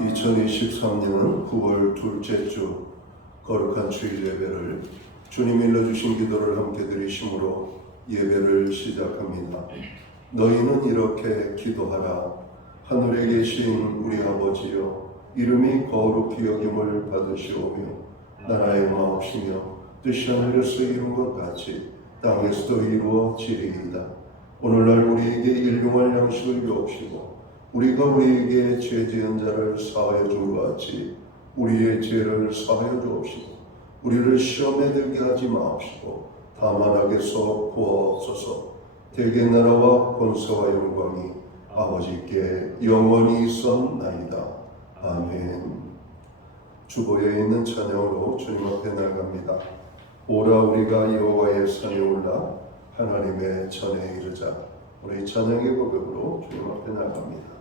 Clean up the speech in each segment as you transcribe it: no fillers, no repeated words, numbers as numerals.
2023년 9월 둘째 주 거룩한 주일 예배를 주님이 일러주신 기도를 함께 드리심으로 예배를 시작합니다. 너희는 이렇게 기도하라. 하늘에 계신 우리 아버지여, 이름이 거룩히 여김을 받으시오며 나라의 마옵시며 뜻이 하늘에서 이룬 것 같이 땅에서도 이루어지리이다. 오늘날 우리에게 일용할 양식을 주옵시고 우리가 우리에게 죄 지은 자를 사하여 준 것 같이 우리의 죄를 사하여 주옵시고 우리를 시험에 들게 하지 마옵시고 다만 악에서 구하옵소서. 대개 나라와 권세와 영광이 아버지께 영원히 있었나이다. 아멘. 주보에 있는 찬양으로 주님 앞에 나아갑니다. 오라 우리가 여호와의 산에 올라 하나님의 전에 이르자. 우리 찬양의 고백으로 주님 앞에 나아갑니다.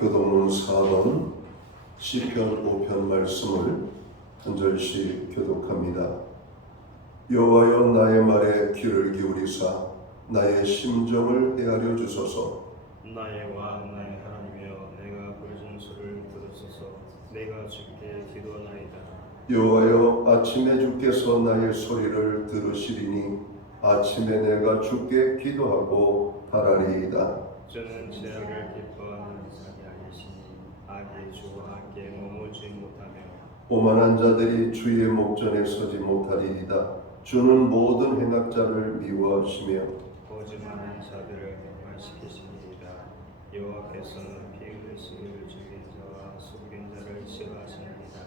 교독문 4번 시편 5편 말씀을 한 절씩 교독합니다. 여호와여, 나의 말에 귀를 기울이사 나의 심정을 헤아려 주소서. 나의 왕 나의 하나님이여, 내가 부르짖는 소리를 들으소서. 내가 주께 기도하나이다. 여호와여, 아침에 주께서 나의 소리를 들으시리니 아침에 내가 주께 기도하고 바라리이다. 저는 죄악을 기뻐하는 자가 아니시니 악이 주와 함께 머물지 못하며 오만한 자들이 주의 목전에 서지 못하리이다. 주는 모든 행악자를 미워하시며 거짓말하는 자들을 멸시키시니이다. 여호와께서는 피 흘리시기를 죽인 자와 속인 자를 싫어하시니이다.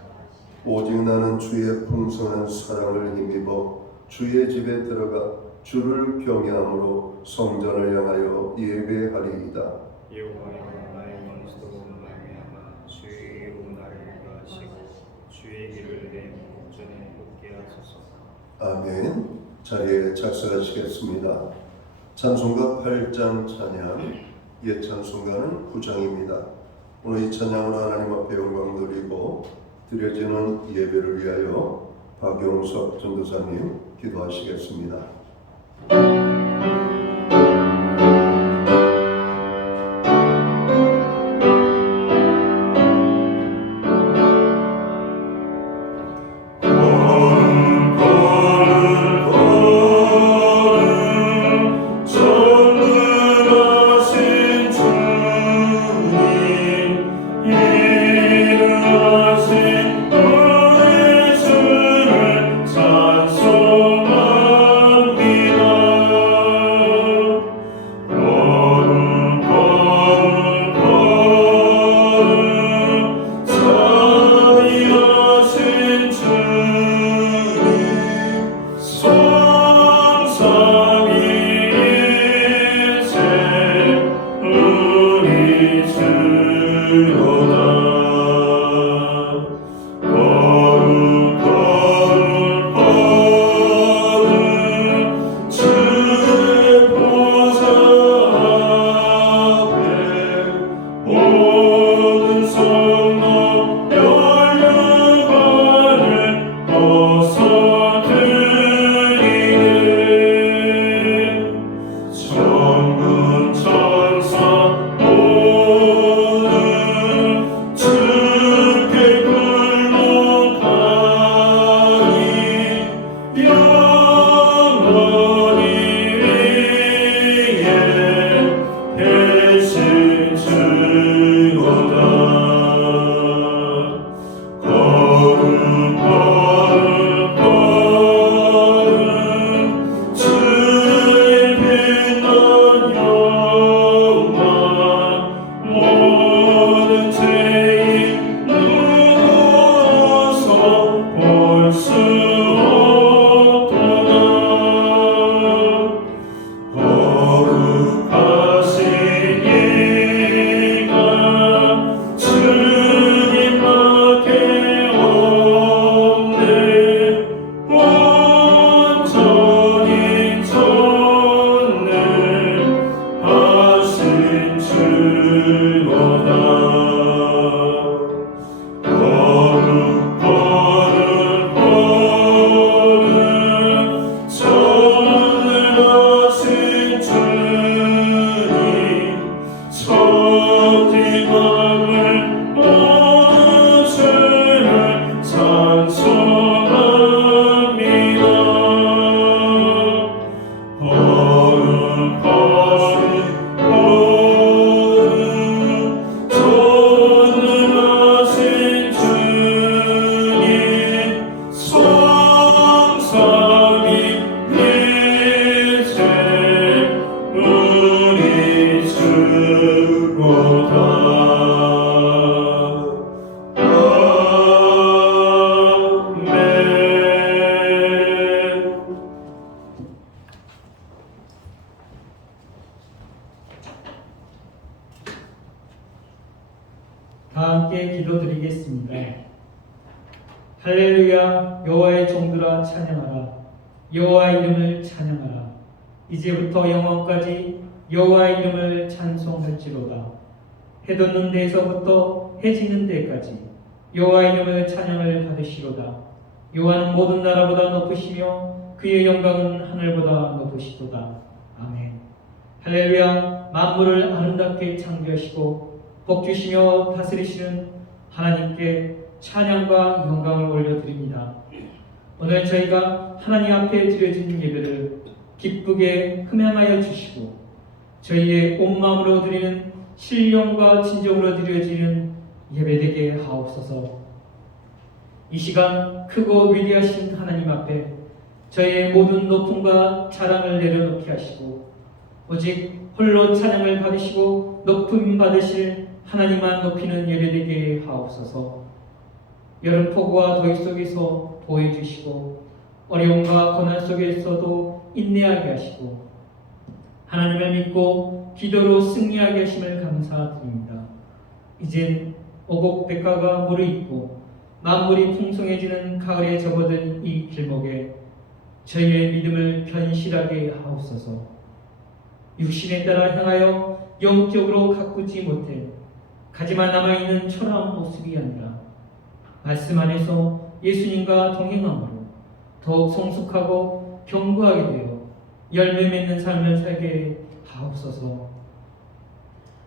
오직 나는 주의 풍성한 사랑을 힘입어 주의 집에 들어가 주를 경외함으로 성전을 향하여 예배하리이다. 여호와여, 나의 원수로 말미암아 주의 이로 나를 인도하시고 주의 길을 내 목전에 걷게 하소서. 아멘. 자리에 착석하시겠습니다. 찬송가 8장 찬양, 옛 찬송가는 9장입니다. 오늘 이 찬양으로 하나님 앞에 영광 드리고 드려지는 예배를 위하여 박용석 전도사님 기도하시겠습니다. 전능하신 주님 다 함께 기도드리겠습니다. 할렐루야. 여호와의 종들아 찬양하라. 여호와 이름을 찬양하라. 이제부터 영원까지 여호와의 이름을 찬송할지로다. 해 돋는 데에서부터 해 지는 데까지 여호와 이름을 찬양을 받으시로다. 여호와는 모든 나라보다 높으시며 그의 영광은 하늘보다 높으시도다. 아멘. 할렐루야. 만물을 아름답게 창조하시고 복 주시며 다스리시는 하나님께 찬양과 영광을 올려드립니다. 오늘 저희가 하나님 앞에 드려진 예배를 기쁘게 흠양하여 주시고 저희의 온 마음으로 드리는 신령과 진정으로 드려지는 예배되게 하옵소서. 이 시간 크고 위대하신 하나님 앞에 저희의 모든 높음과 자랑을 내려놓게 하시고 오직 홀로 찬양을 받으시고 높임 받으실 하나님만 높이는 예배되게 하옵소서. 여름 폭우와 더위 속에서 보호해주시고 어려움과 고난 속에서도 인내하게 하시고 하나님을 믿고 기도로 승리하게 하심을 감사드립니다. 이젠 오곡백과가 무르익고 만물이 풍성해지는 가을에 접어든 이 길목에 저희의 믿음을 견실하게 하옵소서. 육신에 따라 향하여 영적으로 가꾸지 못해 가지만 남아있는 초라한 모습이 아니라 말씀 안에서 예수님과 동행함으로 더욱 성숙하고 견고하게 되어 열매 맺는 삶을 살게 하옵소서.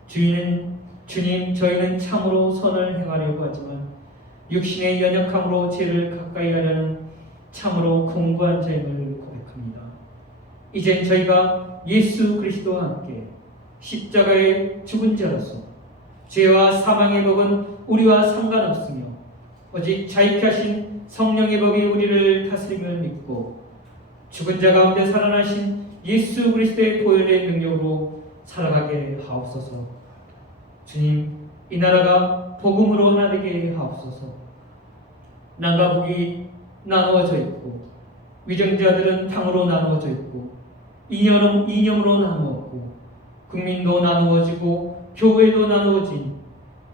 주님, 저희는 참으로 선을 행하려고 하지만 육신의 연약함으로 죄를 가까이 하려는 참으로 공고한 자임을 고백합니다. 이젠 저희가 예수 그리스도와 함께 십자가에 죽은 자로서 죄와 사망의 법은 우리와 상관없으며 오직 자유케 하신 성령의 법이 우리를 다스림을 믿고 죽은 자 가운데 살아나신 예수 그리스도의 보혈의 능력으로 살아가게 하옵소서. 주님, 이 나라가 복음으로 하나 되게 하옵소서. 남과 북이 나누어져 있고 위정자들은 당으로 나누어져 있고 이념으로 나누었고 국민도 나누어지고 교회도 나누어진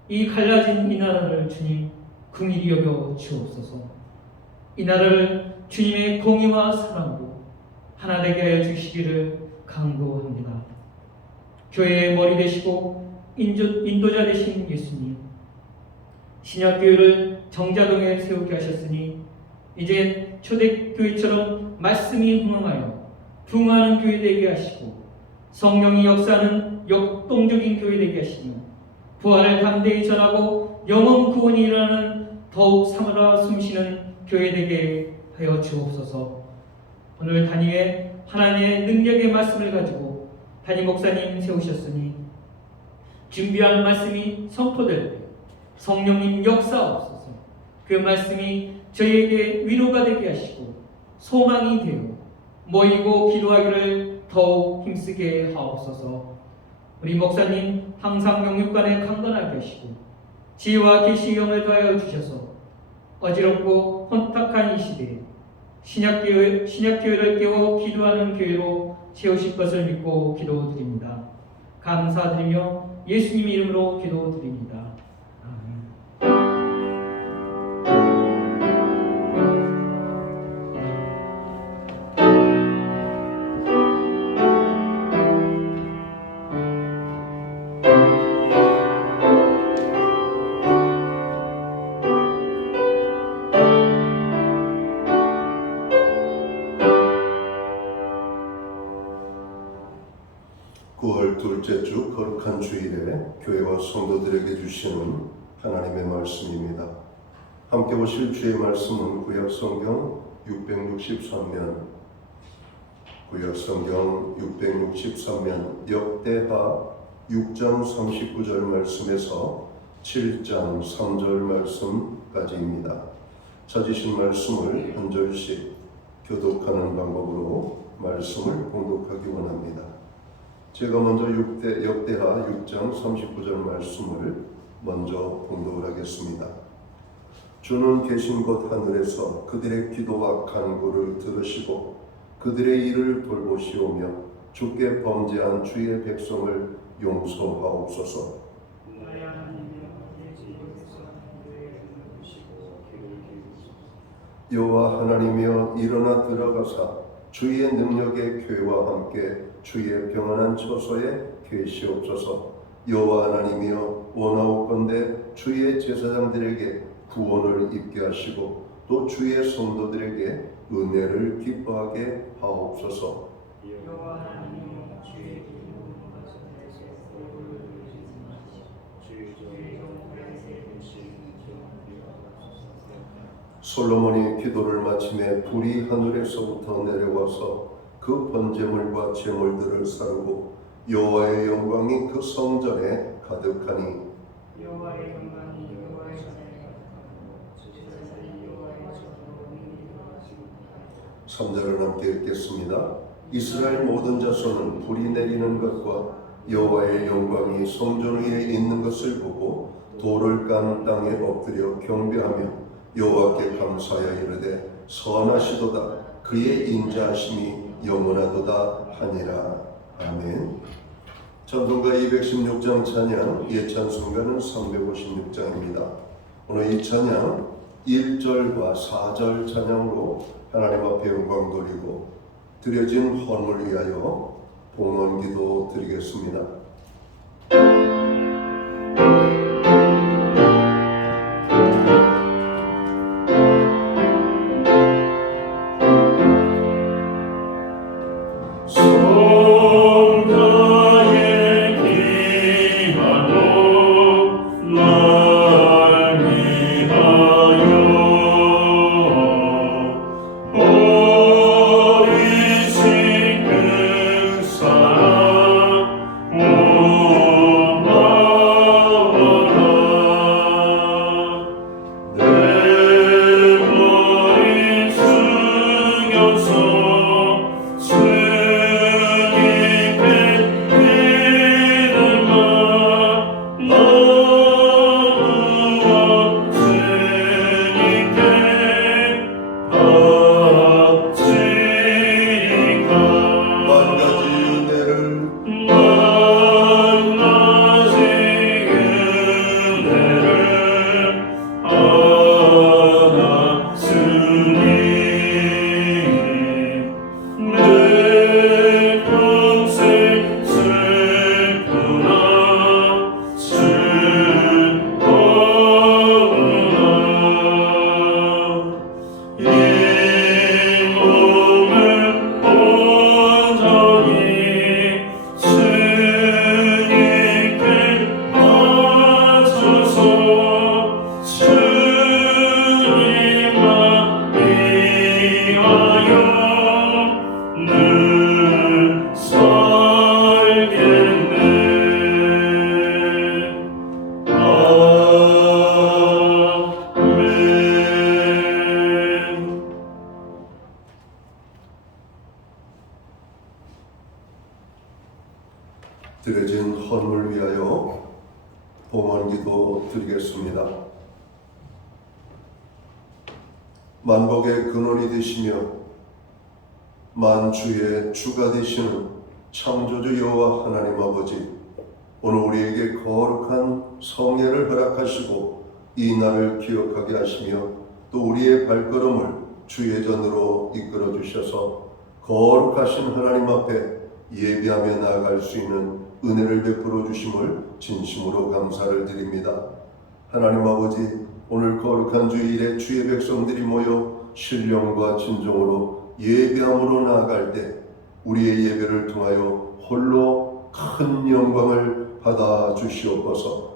이 갈라진 이 나라를 주님 긍휼히 여겨 주옵소서. 이 나라를 주님의 공의와 사랑으로 하나 되게 하여 주시기를 간구합니다. 교회의 머리 되시고 인도자 되신 예수님, 신약교회를 정자동에 세우게 하셨으니 이제 초대교회처럼 말씀이 흥황하여 부흥하는 교회 되게 하시고 성령이 역사하는 역동적인 교회 되게 하시며 부활을 담대히 전하고 영원 구원이 일어나는 더욱 살아 숨쉬는 교회 되게 하여 주옵소서. 오늘 단위에 하나님의 능력의 말씀을 가지고 단임 목사님 세우셨으니 준비한 말씀이 선포될 때 성령님 역사옵소서. 그 말씀이 저희에게 위로가 되게 하시고 소망이 되어 모이고 기도하기를 더욱 힘쓰게 하옵소서. 우리 목사님 항상 영육간에 강건하게 하시고 지혜와 계시의 영을 더하여 주셔서 어지럽고 혼탁한 이 시대에 신약교회를 깨워 기도하는 교회로 세우실 것을 믿고 기도드립니다. 감사드리며 예수님 이름으로 기도드립니다. 아멘. 둘째 주 거룩한 주일에 교회와 성도들에게 주시는 하나님의 말씀입니다. 함께 보실 주의 말씀은 구약성경 663면 역대하 6장 39절 말씀에서 7장 3절 말씀까지입니다. 찾으신 말씀을 한 절씩 교독하는 방법으로 말씀을 봉독하기 원합니다. 제가 먼저 역대하 6장 39절 말씀을 먼저 봉독을 하겠습니다. 주는 계신 곳 하늘에서 그들의 기도와 간구를 들으시고 그들의 일을 돌보시오며 주께 범죄한 주의 백성을 용서하옵소서. 여호와 하나님이여 일어나 들어가사 주의 능력의 교회와 함께 주의 평안한 처소에 계시옵소서. 여호와 하나님이여 원하옵건대 주의 제사장들에게 구원을 입게 하시고 또 주의 성도들에게 은혜를 기뻐하게 하옵소서. 여호와 하나님이여 주의 기도를 받으시옵소서. 주의 영광에 계신 솔로몬이 기도를 마침에 불이 하늘에서부터 내려와서 그 번제물과 제물들을 사르고 여호와의 영광이 그 성전에 가득하니 여호와의 영광이 여호와의 전에 가득하고 제사장이 여호와의 전으로 옮기시고 3절을 함께 읽겠습니다. 이스라엘 모든 자손은 불이 내리는 것과 여호와의 영광이 성전 위에 있는 것을 보고 돌을 깐 땅에 엎드려 경배하며 여호와께 감사하여 이르되 선하시도다 그의 인자하심이 영원하도다 하니라. 아멘. 전통가 216장 찬양 예찬송가는 356장입니다. 오늘 이 찬양 1절과 4절 찬양으로 하나님 앞에 영광 돌리고 드려진 헌을 위하여 봉헌기도 드리겠습니다. 오 봉헌기도 드리겠습니다. 만복의 근원이 되시며 만주의 주가 되시는 창조주 여호와 하나님 아버지, 오늘 우리에게 거룩한 성례를 허락하시고 이 날을 기억하게 하시며 또 우리의 발걸음을 주의 전으로 이끌어 주셔서 거룩하신 하나님 앞에 예배하며 나아갈 수 있는 은혜를 베풀어 주심을 진심으로 감사를 드립니다. 하나님 아버지, 오늘 거룩한 주일에 주의 백성들이 모여 신령과 진정으로 예배함으로 나아갈 때 우리의 예배를 통하여 홀로 큰 영광을 받아 주시옵소서.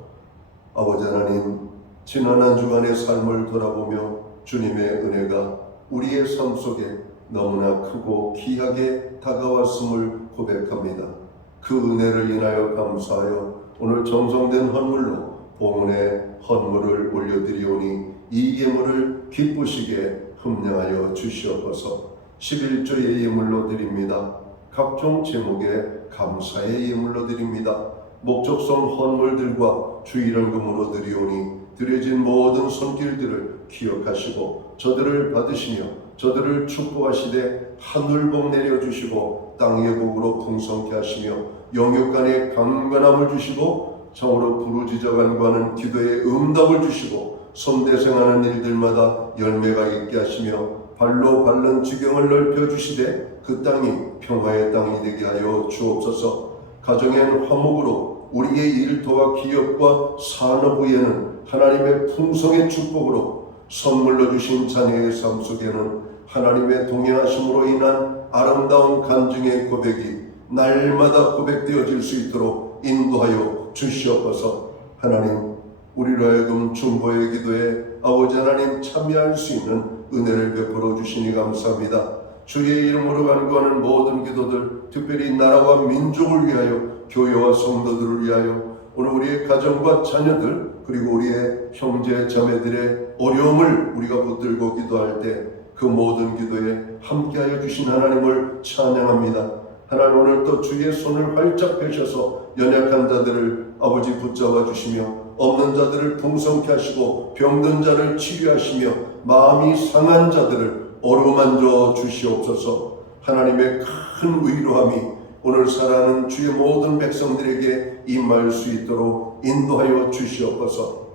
아버지 하나님, 지난 한 주간의 삶을 돌아보며 주님의 은혜가 우리의 삶 속에 너무나 크고 귀하게 다가왔음을 고백합니다. 그 은혜를 인하여 감사하여 오늘 정성된 헌물로 봉헌의 헌물을 올려드리오니 이 예물을 기쁘시게 흠량하여 주시옵소서. 11조의 예물로 드립니다. 각종 제목의 감사의 예물로 드립니다. 목적성 헌물들과 주일헌금으로 드리오니 드려진 모든 손길들을 기억하시고 저들을 받으시며 저들을 축복하시되 하늘복 내려주시고 땅의 복으로 풍성케 하시며 영육간에 강건함을 주시고 참으로 부르짖어 간구하는 기도에 응답을 주시고 손대생하는 일들마다 열매가 있게 하시며 발로 밟는 지경을 넓혀주시되 그 땅이 평화의 땅이 되게 하여 주옵소서. 가정엔 화목으로 우리의 일터와 기업과 산업 위에는 하나님의 풍성의 축복으로 선물로 주신 자녀의 삶 속에는 하나님의 동행하심으로 인한 아름다운 간증의 고백이 날마다 고백되어질 수 있도록 인도하여 주시옵소서. 하나님, 우리로 하여금 중보의 기도에 아버지 하나님 참여할 수 있는 은혜를 베풀어 주시니 감사합니다. 주의 이름으로 간구하는 모든 기도들, 특별히 나라와 민족을 위하여, 교회와 성도들을 위하여, 오늘 우리의 가정과 자녀들 그리고 우리의 형제 자매들의 어려움을 우리가 붙들고 기도할 때 그 모든 기도에 함께하여 주신 하나님을 찬양합니다. 하나님, 오늘 또 주의 손을 활짝 펴셔서 연약한 자들을 아버지 붙잡아 주시며 없는 자들을 풍성케 하시고 병든 자를 치료하시며 마음이 상한 자들을 어루만져 주시옵소서. 하나님의 큰 위로함이 오늘 살아가는 주의 모든 백성들에게 임할 수 있도록 인도하여 주시옵소서.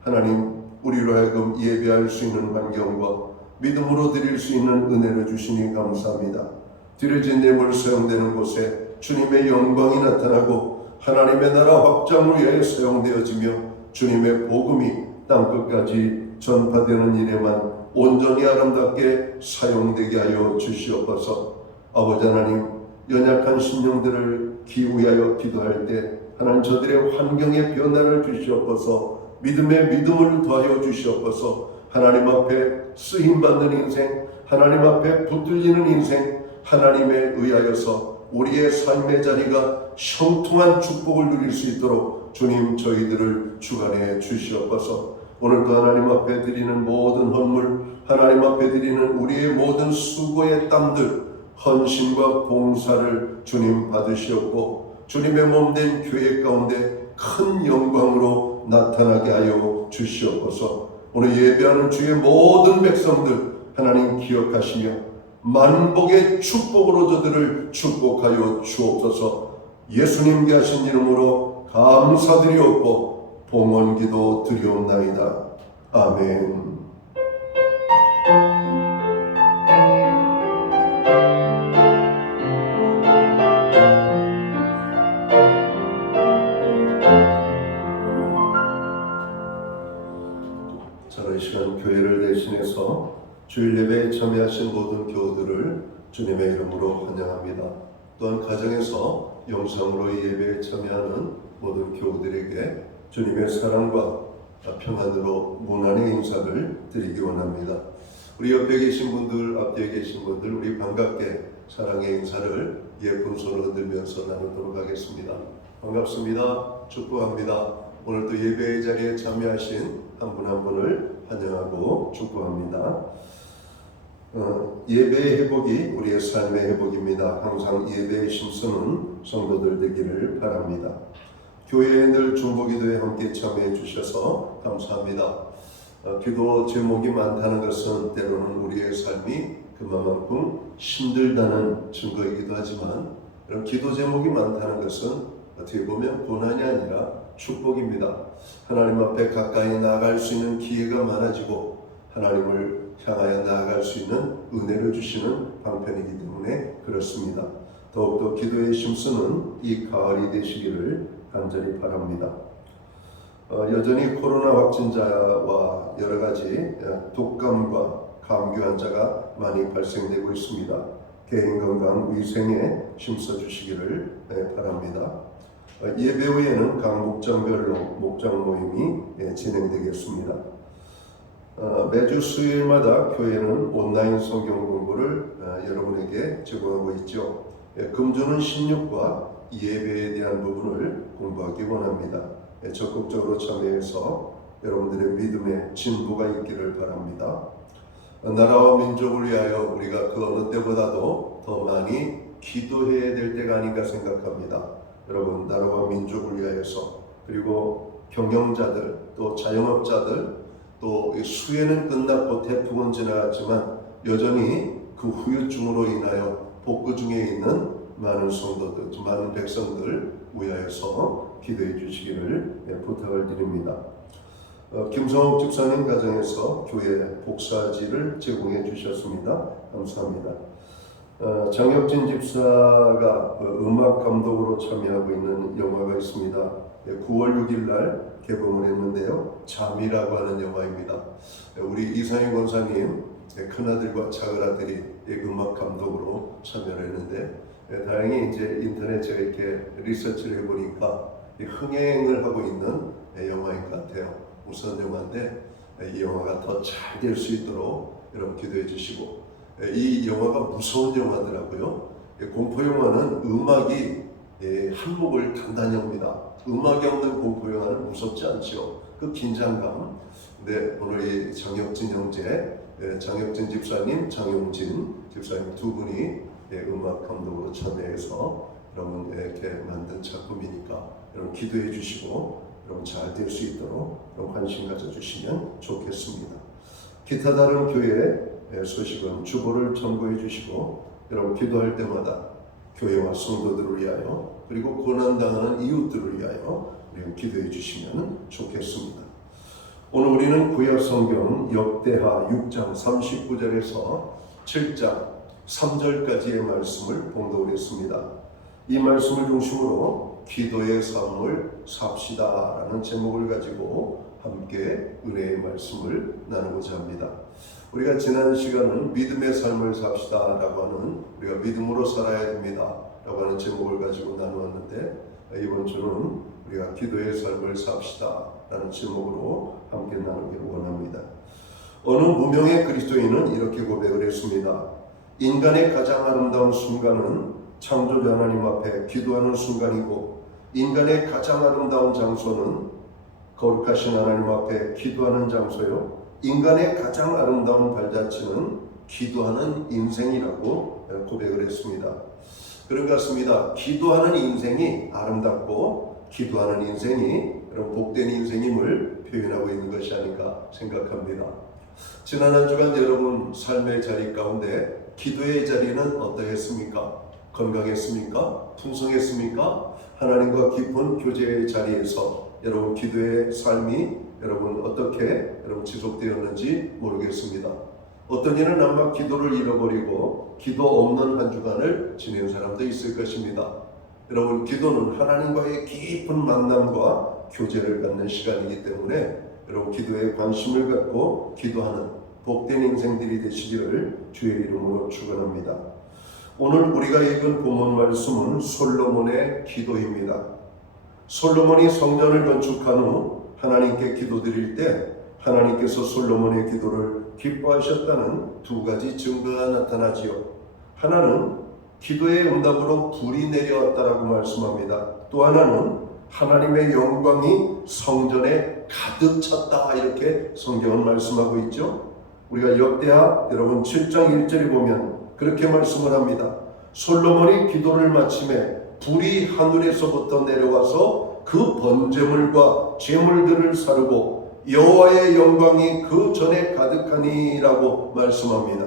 하나님, 우리로 하여금 예배할 수 있는 환경과 믿음으로 드릴 수 있는 은혜를 주시니 감사합니다. 드려진 예물 사용되는 곳에 주님의 영광이 나타나고 하나님의 나라 확장을 위하여 사용되어지며 주님의 복음이 땅끝까지 전파되는 일에만 온전히 아름답게 사용되게 하여 주시옵소서. 아버지 하나님, 연약한 심령들을 기우하여 기도할 때 하나님 저들의 환경의 변화를 주시옵소서. 믿음의 믿음을 더하여 주시옵소서. 하나님 앞에 쓰임받는 인생, 하나님 앞에 붙들리는 인생, 하나님에 의하여서 우리의 삶의 자리가 형통한 축복을 누릴 수 있도록 주님 저희들을 주관해 주시옵소서. 오늘도 하나님 앞에 드리는 모든 헌물, 하나님 앞에 드리는 우리의 모든 수고의 땀들, 헌신과 봉사를 주님 받으시옵고 주님의 몸된 교회 가운데 큰 영광으로 나타나게 하여 주시옵소서. 오늘 예배하는 주의 모든 백성들 하나님 기억하시며 만복의 축복으로 저들을 축복하여 주옵소서. 예수님께 하신 이름으로 감사드리옵고 봉헌기도 드리옵나이다. 아멘. 이 시간 교회를 대신해서 주일 예배에 참여하신 모든 교우들을 주님의 이름으로 환영합니다. 또한 가정에서 영상으로 이 예배에 참여하는 모든 교우들에게 주님의 사랑과 평안으로 무난의 인사를 드리기 원합니다. 우리 옆에 계신 분들, 앞뒤에 계신 분들, 우리 반갑게 사랑의 인사를 예쁜 손을 흔들면서 나누도록 하겠습니다. 반갑습니다. 축복합니다. 오늘도 예배의 자리에 참여하신 한 분 한 분을 환영하고 축복합니다. 예배의 회복이 우리의 삶의 회복입니다. 항상 예배에 힘쓰는 성도들 되기를 바랍니다. 교회에 늘 중보기도에 함께 참여해 주셔서 감사합니다. 기도 제목이 많다는 것은 때로는 우리의 삶이 그만큼 힘들다는 증거이기도 하지만, 이런 기도 제목이 많다는 것은 어떻게 보면 고난이 아니라 축복입니다. 하나님 앞에 가까이 나아갈 수 있는 기회가 많아지고 하나님을 향하여 나아갈 수 있는 은혜를 주시는 방편이기 때문에 그렇습니다. 더욱더 기도에 힘쓰는 이 가을이 되시기를 간절히 바랍니다. 여전히 코로나 확진자와 여러 가지 독감과 감기 환자가 많이 발생되고 있습니다. 개인 건강 위생에 힘써 주시기를 바랍니다. 예배 후에는 각 목장별로 목장 모임이 진행되겠습니다. 매주 수요일마다 교회는 온라인 성경 공부를 여러분에게 제공하고 있죠. 금주는 16과 예배에 대한 부분을 공부하기 원합니다. 적극적으로 참여해서 여러분들의 믿음에 진보가 있기를 바랍니다. 나라와 민족을 위하여 우리가 그 어느 때보다도 더 많이 기도해야 될 때가 아닌가 생각합니다. 여러분, 나라와 민족을 위하여서, 그리고 경영자들, 또 자영업자들, 또 수해는 끝났고 태풍은 지나갔지만 여전히 그 후유증으로 인하여 복구 중에 있는 많은 성도들, 많은 백성들 위하여서 기도해 주시기를 부탁을 드립니다. 김성욱 집사님 가정에서 교회 복사지를 제공해 주셨습니다. 감사합니다. 장혁진 집사가 음악 감독으로 참여하고 있는 영화가 있습니다. 9월 6일 날 개봉을 했는데요. 잠이라고 하는 영화입니다. 우리 이상희 권사님 큰아들과 작은아들이 음악 감독으로 참여를 했는데, 다행히 이제 인터넷 제가 이렇게 리서치를 해보니까 흥행을 하고 있는 영화인 것 같아요. 우선 영화인데 이 영화가 더 잘 될 수 있도록 여러분 기도해 주시고, 이 영화가 무서운 영화더라고요. 공포 영화는 음악이 한몫을 단단히 합니다. 음악이 없는 공포 영화는 무섭지 않죠. 그 긴장감. 근데 오늘 이 장혁진 형제, 장혁진 집사님, 장용진 집사님 두 분이 음악 감독으로 참여해서 여러분 이렇게 만든 작품이니까 여러분 기도해 주시고 여러분 잘 될 수 있도록 여러분 관심 가져주시면 좋겠습니다. 기타 다른 교회 소식은 주보를 첨부해 주시고 여러분 기도할 때마다 교회와 성도들을 위하여, 그리고 고난당하는 이웃들을 위하여 우리 기도해 주시면 좋겠습니다. 오늘 우리는 구약 성경 역대하 6장 39절에서 7장 3절까지의 말씀을 봉독을 했습니다. 이 말씀을 중심으로 기도의 삶을 삽시다 라는 제목을 가지고 함께 은혜의 말씀을 나누고자 합니다. 우리가 지난 시간은 믿음의 삶을 삽시다 라고 하는, 우리가 믿음으로 살아야 됩니다 라고 하는 제목을 가지고 나누었는데, 이번 주는 우리가 기도의 삶을 삽시다 라는 제목으로 함께 나누기를 원합니다. 어느 무명의 그리스도인은 이렇게 고백을 했습니다. 인간의 가장 아름다운 순간은 창조주 하나님 앞에 기도하는 순간이고, 인간의 가장 아름다운 장소는 거룩하신 하나님 앞에 기도하는 장소요, 인간의 가장 아름다운 발자취는 기도하는 인생이라고 고백을 했습니다. 그런 것 같습니다. 기도하는 인생이 아름답고 기도하는 인생이 복된 인생임을 표현하고 있는 것이 아닌가 생각합니다. 지난 한 주간 여러분 삶의 자리 가운데 기도의 자리는 어떠했습니까? 건강했습니까? 풍성했습니까? 하나님과 깊은 교제의 자리에서 여러분 기도의 삶이 여러분 어떻게 여러분 지속되었는지 모르겠습니다. 어떤 이는 아마 기도를 잃어버리고 기도 없는 한 주간을 지낸 사람도 있을 것입니다. 여러분 기도는 하나님과의 깊은 만남과 교제를 갖는 시간이기 때문에 여러분 기도에 관심을 갖고 기도하는 복된 인생들이 되시기를 주의 이름으로 축원합니다. 오늘 우리가 읽은 본문 말씀은 솔로몬의 기도입니다. 솔로몬이 성전을 건축한 후 하나님께 기도드릴 때 하나님께서 솔로몬의 기도를 기뻐하셨다는 두 가지 증거가 나타나지요. 하나는 기도의 응답으로 불이 내려왔다라고 말씀합니다. 또 하나는 하나님의 영광이 성전에 가득 찼다, 이렇게 성경은 말씀하고 있죠. 우리가 역대하 여러분 7장 1절에 보면 그렇게 말씀을 합니다. 솔로몬이 기도를 마침에 불이 하늘에서부터 내려와서 그 번제물과 제물들을 사르고 여호와의 영광이 그 전에 가득하니라고 말씀합니다.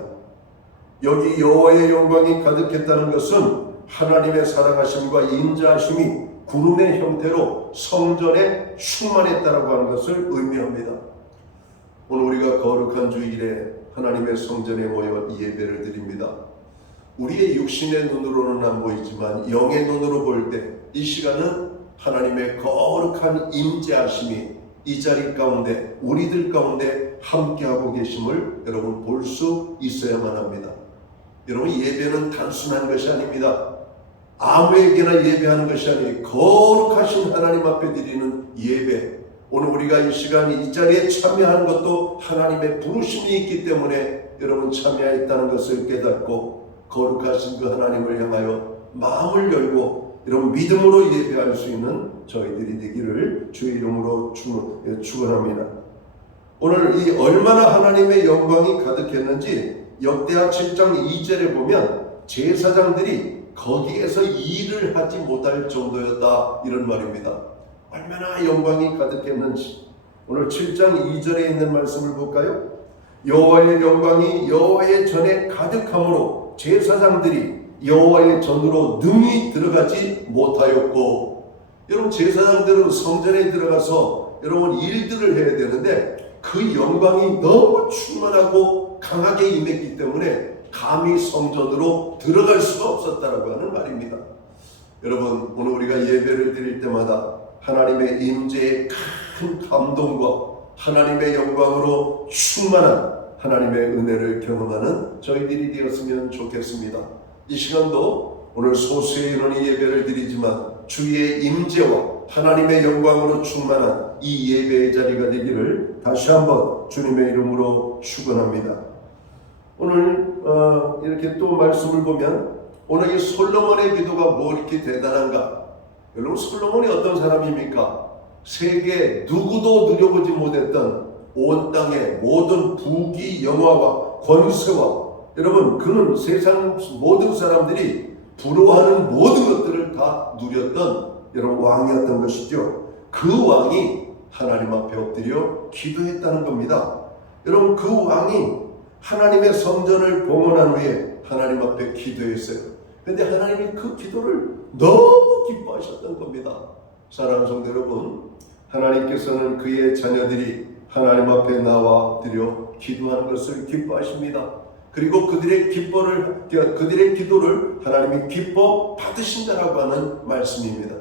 여기 여호와의 영광이 가득했다는 것은 하나님의 사랑하심과 인자하심이 구름의 형태로 성전에 충만했다라고 하는 것을 의미합니다. 오늘 우리가 거룩한 주일에 하나님의 성전에 모여 예배를 드립니다. 우리의 육신의 눈으로는 안 보이지만 영의 눈으로 볼 때 이 시간은 하나님의 거룩한 임재하심이 이 자리 가운데 우리들 가운데 함께하고 계심을 여러분 볼 수 있어야만 합니다. 여러분 예배는 단순한 것이 아닙니다. 아무에게나 예배하는 것이 아니라 거룩하신 하나님 앞에 드리는 예배. 오늘 우리가 이 시간 이 자리에 참여하는 것도 하나님의 부르심이 있기 때문에 여러분 참여했다는 것을 깨닫고 거룩하신 그 하나님을 향하여 마음을 열고 이런 믿음으로 예배할 수 있는 저희들이 되기를 주의 이름으로 축원합니다. 오늘 이 얼마나 하나님의 영광이 가득했는지 역대하 7장 2절에 보면 제사장들이 거기에서 일을 하지 못할 정도였다 이런 말입니다. 얼마나 영광이 가득했는지 오늘 7장 2절에 있는 말씀을 볼까요? 여호와의 영광이 여호와의 전에 가득함으로 제사장들이 여호와의 전으로 능히 들어가지 못하였고, 여러분 제사장들은 성전에 들어가서 여러분 일들을 해야 되는데 그 영광이 너무 충만하고 강하게 임했기 때문에 감히 성전으로 들어갈 수가 없었다라고 하는 말입니다. 여러분 오늘 우리가 예배를 드릴 때마다 하나님의 임재의 큰 감동과 하나님의 영광으로 충만한 하나님의 은혜를 경험하는 저희들이 되었으면 좋겠습니다. 이 시간도 오늘 소수의 인원이 예배를 드리지만 주의 임재와 하나님의 영광으로 충만한 이 예배의 자리가 되기를 다시 한번 주님의 이름으로 축원합니다. 오늘 이렇게 또 말씀을 보면 오늘 이 솔로몬의 기도가 뭐 이렇게 대단한가? 여러분 솔로몬이 어떤 사람입니까? 세계 누구도 누려보지 못했던 온 땅의 모든 부귀 영화와 권세와 여러분 그는 세상 모든 사람들이 부러워하는 모든 것들을 다 누렸던 여러분 왕이었던 것이죠. 그 왕이 하나님 앞에 엎드려 기도했다는 겁니다. 여러분 그 왕이 하나님의 성전을 봉헌한 후에 하나님 앞에 기도했어요. 그런데 하나님이 그 기도를 너무 기뻐하셨던 겁니다. 사랑하는 성도 여러분, 하나님께서는 그의 자녀들이 하나님 앞에 나와 드려 기도하는 것을 기뻐하십니다. 그리고 그들의 기도를 하나님이 기뻐 받으신다라고 하는 말씀입니다.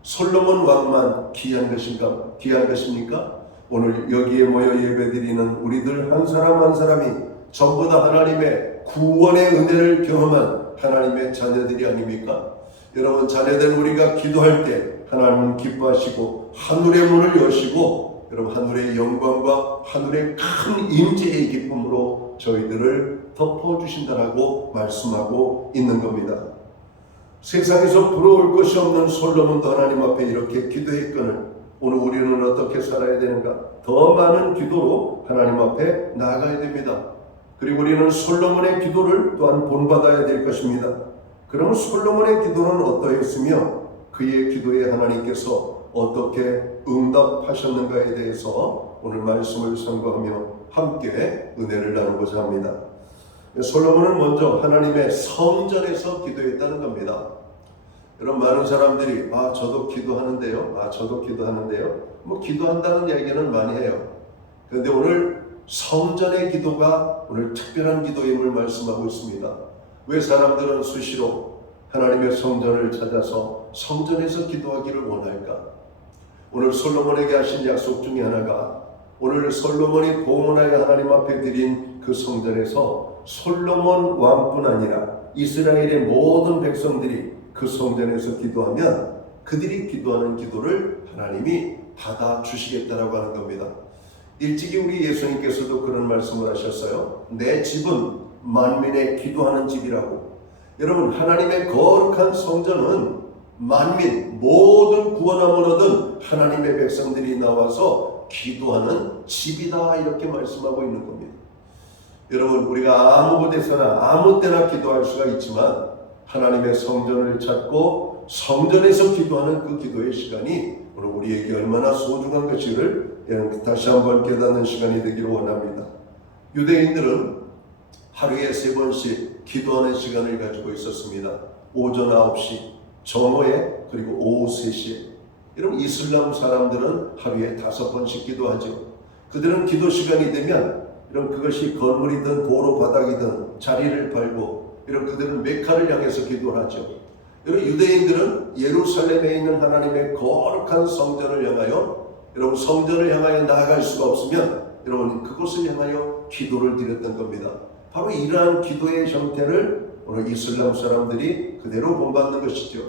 솔로몬 왕만 귀한 것입니까? 오늘 여기에 모여 예배드리는 우리들 한 사람 한 사람이 전부 다 하나님의 구원의 은혜를 경험한 하나님의 자녀들이 아닙니까? 여러분 자녀된 우리가 기도할 때 하나님은 기뻐하시고 하늘의 문을 여시고 여러분 하늘의 영광과 하늘의 큰 임재의 기쁨으로 저희들을 덮어주신다라고 말씀하고 있는 겁니다. 세상에서 부러울 것이 없는 솔로몬도 하나님 앞에 이렇게 기도했거늘 오늘 우리는 어떻게 살아야 되는가? 더 많은 기도로 하나님 앞에 나아가야 됩니다. 그리고 우리는 솔로몬의 기도를 또한 본받아야 될 것입니다. 그러면 솔로몬의 기도는 어떠했으며 그의 기도에 하나님께서 어떻게 응답하셨는가에 대해서 오늘 말씀을 선고하며 함께 은혜를 나누고자 합니다. 솔로몬은 먼저 하나님의 성전에서 기도했다는 겁니다. 여러분 많은 사람들이 저도 기도하는데요. 저도 기도하는데요. 뭐 기도한다는 얘기는 많이 해요. 그런데 오늘 성전의 기도가 오늘 특별한 기도임을 말씀하고 있습니다. 왜 사람들은 수시로 하나님의 성전을 찾아서 성전에서 기도하기를 원할까? 오늘 솔로몬에게 하신 약속 중에 하나가 오늘 솔로몬이 봉헌하여 하나님 앞에 드린 그 성전에서 솔로몬 왕뿐 아니라 이스라엘의 모든 백성들이 그 성전에서 기도하면 그들이 기도하는 기도를 하나님이 받아주시겠다라고 하는 겁니다. 일찍이 우리 예수님께서도 그런 말씀을 하셨어요. 내 집은 만민의 기도하는 집이라고. 여러분 하나님의 거룩한 성전은 만민 모든 구원함을 얻은 하나님의 백성들이 나와서 기도하는 집이다 이렇게 말씀하고 있는 겁니다. 여러분 우리가 아무 곳에서나 아무 때나 기도할 수가 있지만 하나님의 성전을 찾고 성전에서 기도하는 그 기도의 시간이 오늘 우리에게 얼마나 소중한 것인지를 다시 한번 깨닫는 시간이 되기를 원합니다. 유대인들은 하루에 3번씩 기도하는 시간을 가지고 있었습니다. 오전 9시, 정오에, 그리고 오후 3시에. 여러분, 이슬람 사람들은 하루에 5번씩 기도하죠. 그들은 기도 시간이 되면 이런 그것이 건물이든 도로 바닥이든 자리를 팔고 이런 그들은 메카를 향해서 기도를 하죠. 여러분, 유대인들은 예루살렘에 있는 하나님의 거룩한 성전을 향하여, 여러분, 성전을 향하여 나아갈 수가 없으면 여러분 그곳을 향하여 기도를 드렸던 겁니다. 바로 이러한 기도의 형태를 오늘 이슬람 사람들이 그대로 본받는 것이죠.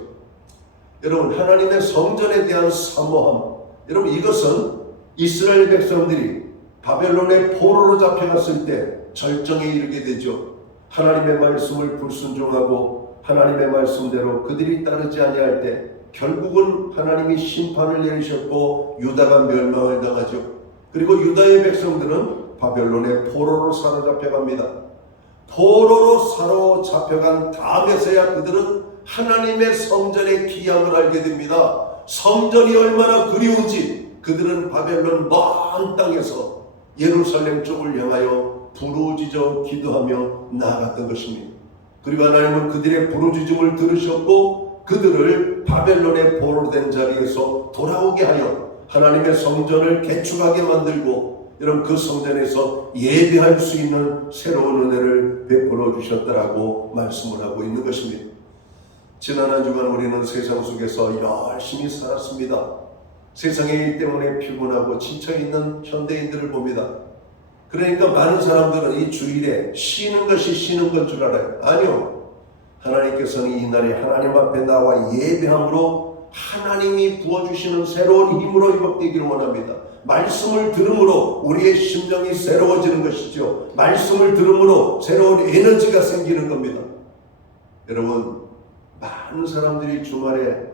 여러분, 하나님의 성전에 대한 사모함, 여러분, 이것은 이스라엘 백성들이 바벨론의 포로로 잡혀갔을 때 절정에 이르게 되죠. 하나님의 말씀을 불순종하고 하나님의 말씀대로 그들이 따르지 아니할 때 결국은 하나님이 심판을 내리셨고 유다가 멸망을 당하죠. 그리고 유다의 백성들은 바벨론의 포로로 사로잡혀갑니다. 포로로 사로잡혀간 다음에서야 그들은 하나님의 성전의 귀함을 알게 됩니다. 성전이 얼마나 그리운지 그들은 바벨론 먼 땅에서 예루살렘 쪽을 향하여 부르짖어 기도하며 나아갔던 것입니다. 그리고 하나님은 그들의 부르짖음을 들으셨고 그들을 바벨론의 포로로 된 자리에서 돌아오게 하여 하나님의 성전을 개축하게 만들고 이런 그 성전에서 예배할 수 있는 새로운 은혜를 베풀어 주셨다라고 말씀을 하고 있는 것입니다. 지난 한 주간 우리는 세상 속에서 열심히 살았습니다. 세상의 일 때문에 피곤하고 지쳐있는 현대인들을 봅니다. 그러니까 많은 사람들은 이 주일에 쉬는 것이 쉬는 건 줄 알아요. 아니요. 하나님께서는 이 날에 하나님 앞에 나와 예배함으로 하나님이 부어주시는 새로운 힘으로 회복되기를 원합니다. 말씀을 들음으로 우리의 심령이 새로워지는 것이죠. 말씀을 들음으로 새로운 에너지가 생기는 겁니다. 여러분, 많은 사람들이 주말에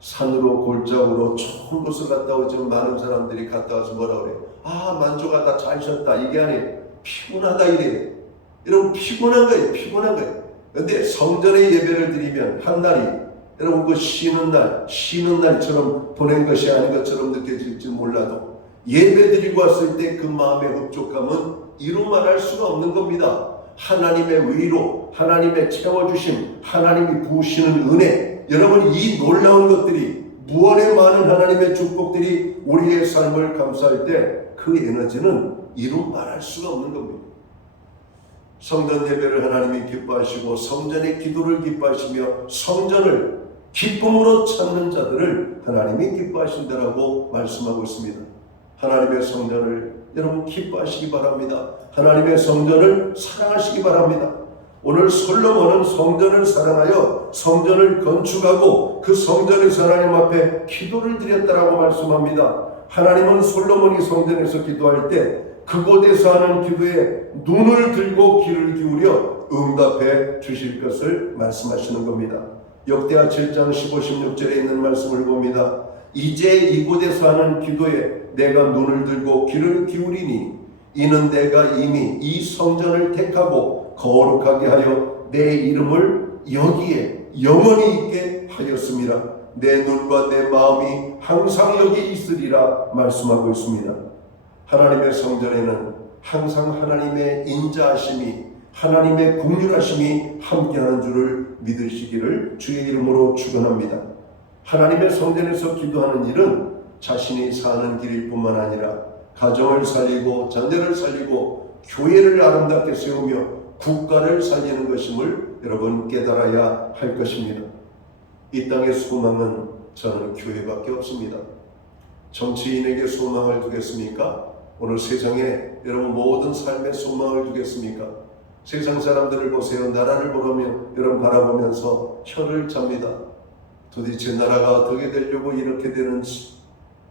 산으로 골짜기로 좋은 곳을 갔다 오지만 많은 사람들이 갔다 와서 뭐라 그래요? 만족하다, 잘 쉬었다. 이게 아니에요. 피곤하다 이래요. 여러분, 피곤한 거예요. 피곤한 거예요. 근데 성전의 예배를 드리면 한 날이 여러분 그 쉬는 날처럼 보낸 것이 아닌 것처럼 느껴질지 몰라도 예배 드리고 왔을 때 그 마음의 흡족감은 이루 말할 수가 없는 겁니다. 하나님의 위로, 하나님의 채워주심, 하나님이 부으시는 은혜, 여러분 이 놀라운 것들이 무언의 많은 하나님의 축복들이 우리의 삶을 감싸할 때 그 에너지는 이루 말할 수가 없는 겁니다. 성전 예배를 하나님이 기뻐하시고 성전의 기도를 기뻐하시며 성전을 기쁨으로 찾는 자들을 하나님이 기뻐하신다라고 말씀하고 있습니다. 하나님의 성전을 여러분 기뻐하시기 바랍니다. 하나님의 성전을 사랑하시기 바랍니다. 오늘 솔로몬은 성전을 사랑하여 성전을 건축하고 그 성전에서 하나님 앞에 기도를 드렸다라고 말씀합니다. 하나님은 솔로몬이 성전에서 기도할 때 그곳에서 하는 기도에 눈을 들고 귀를 기울여 응답해 주실 것을 말씀하시는 겁니다. 역대하 7장 15, 16절에 있는 말씀을 봅니다. 이제 이곳에서 하는 기도에 내가 눈을 들고 귀를 기울이니 이는 내가 이미 이 성전을 택하고 거룩하게 하여 내 이름을 여기에 영원히 있게 하였습니다. 내 눈과 내 마음이 항상 여기 있으리라 말씀하고 있습니다. 하나님의 성전에는 항상 하나님의 인자하심이, 하나님의 긍휼하심이 함께하는 줄을 믿으시기를 주의 이름으로 축원합니다. 하나님의 성전에서 기도하는 일은 자신이 사는 길일 뿐만 아니라 가정을 살리고 자녀를 살리고 교회를 아름답게 세우며 국가를 살리는 것임을 여러분 깨달아야 할 것입니다. 이 땅의 소망은 저는 교회밖에 없습니다. 정치인에게 소망을 두겠습니까? 오늘 세상에 여러분 모든 삶의 소망을 두겠습니까? 세상 사람들을 보세요. 나라를 보면 여러분 바라보면서 혀를 찹니다. 도대체 나라가 어떻게 되려고 이렇게 되는지.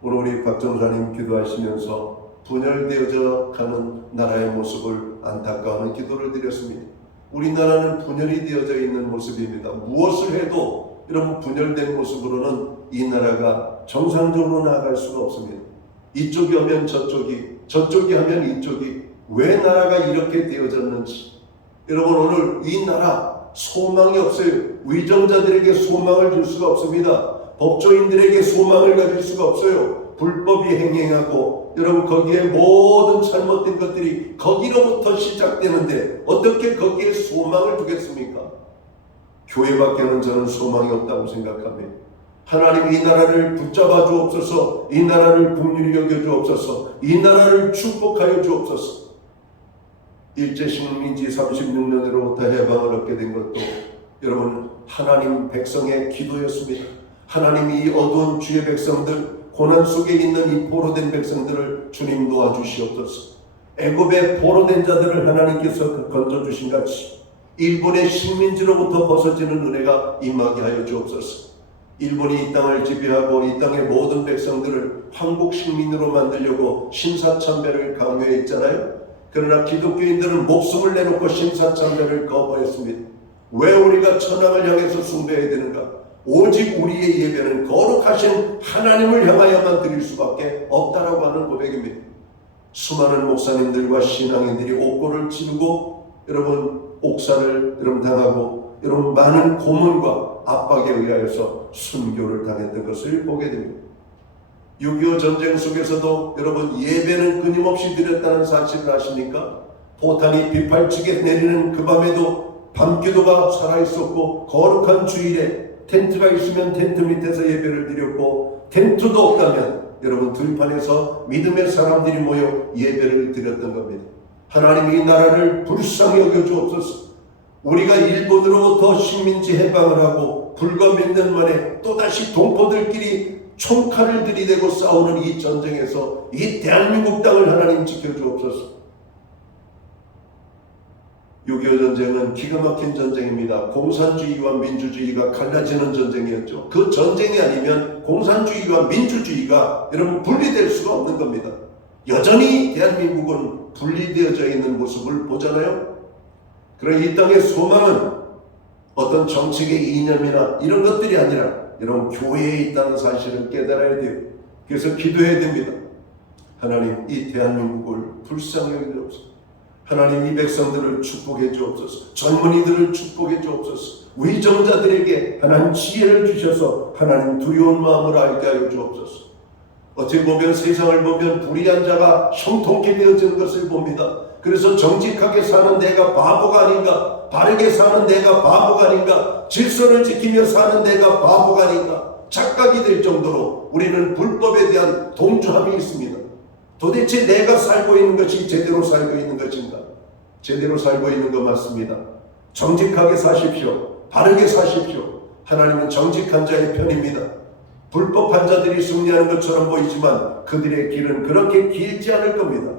오늘 우리 박 전사님 기도하시면서 분열되어져 가는 나라의 모습을 안타까워하는 기도를 드렸습니다. 우리나라는 분열이 되어져 있는 모습입니다. 무엇을 해도 여러분 분열된 모습으로는 이 나라가 정상적으로 나아갈 수가 없습니다. 이쪽이 하면 저쪽이, 저쪽이 하면 이쪽이, 왜 나라가 이렇게 되어졌는지. 여러분 오늘 이 나라 소망이 없어요. 위정자들에게 소망을 줄 수가 없습니다. 법조인들에게 소망을 가질 수가 없어요. 불법이 행행하고 여러분 거기에 모든 잘못된 것들이 거기로부터 시작되는데 어떻게 거기에 소망을 두겠습니까? 교회밖에는 저는 소망이 없다고 생각합니다. 하나님 이 나라를 붙잡아 주옵소서. 이 나라를 긍휼히 여겨 주옵소서. 이 나라를 축복하여 주옵소서. 일제식민지 36년으로부터 해방을 얻게 된 것도 여러분 하나님 백성의 기도였습니다. 하나님이 이 어두운 주의 백성들, 고난 속에 있는 이 포로된 백성들을 주님 도와주시옵소서. 애굽의 포로된 자들을 하나님께서 건져주신 같이 일본의 식민지로부터 벗어지는 은혜가 임하게 하여 주옵소서. 일본이 이 땅을 지배하고 이 땅의 모든 백성들을 황국 식민으로 만들려고 신사참배를 강요했잖아요. 그러나 기독교인들은 목숨을 내놓고 신사참배를 거부했습니다. 왜 우리가 천황을 향해서 숭배해야 되는가? 오직 우리의 예배는 거룩하신 하나님을 향하여만 드릴 수밖에 없다라고 하는 고백입니다. 수많은 목사님들과 신앙인들이 옥고를 치르고 여러분 옥사를 여러분 당하고 여러분 많은 고문과 압박에 의하여서 순교를 당했던 것을 보게 됩니다. 6.25 전쟁 속에서도 여러분 예배는 끊임없이 드렸다는 사실을 아십니까? 포탄이 빗발치게 내리는 그 밤에도 밤기도가 살아있었고 거룩한 주일에 텐트가 있으면 텐트 밑에서 예배를 드렸고 텐트도 없다면 여러분 들판에서 믿음의 사람들이 모여 예배를 드렸던 겁니다. 하나님 이 나라를 불쌍히 여겨 주옵소서. 우리가 일본으로부터 식민지 해방을 하고 불과 몇 년 만에 또다시 동포들끼리 총칼을 들이대고 싸우는 이 전쟁에서 이 대한민국 땅을 하나님 지켜주옵소서. 6.25 전쟁은 기가 막힌 전쟁입니다. 공산주의와 민주주의가 갈라지는 전쟁이었죠. 그 전쟁이 아니면 공산주의와 민주주의가 여러분 분리될 수가 없는 겁니다. 여전히 대한민국은 분리되어져 있는 모습을 보잖아요. 그러나 이 땅의 소망은 어떤 정책의 이념이나 이런 것들이 아니라 여러분 교회에 있다는 사실을 깨달아야 돼요. 그래서 기도해야 됩니다. 하나님 이 대한민국을 불쌍히 여기옵소서. 하나님 이 백성들을 축복해 주옵소서. 젊은이들을 축복해 주옵소서. 위정자들에게 하나님 지혜를 주셔서 하나님 두려운 마음을 알게 하여 주옵소서. 어찌 보면 세상을 보면 불의한 자가 형통케 되어지는 것을 봅니다. 그래서 정직하게 사는 내가 바보가 아닌가, 바르게 사는 내가 바보가 아닌가, 질서를 지키며 사는 내가 바보가 아닌가 착각이 될 정도로 우리는 불법에 대한 동조함이 있습니다. 도대체 내가 살고 있는 것이 제대로 살고 있는 것인가? 제대로 살고 있는 것 맞습니다. 정직하게 사십시오. 바르게 사십시오. 하나님은 정직한 자의 편입니다. 불법한 자들이 승리하는 것처럼 보이지만 그들의 길은 그렇게 길지 않을 겁니다.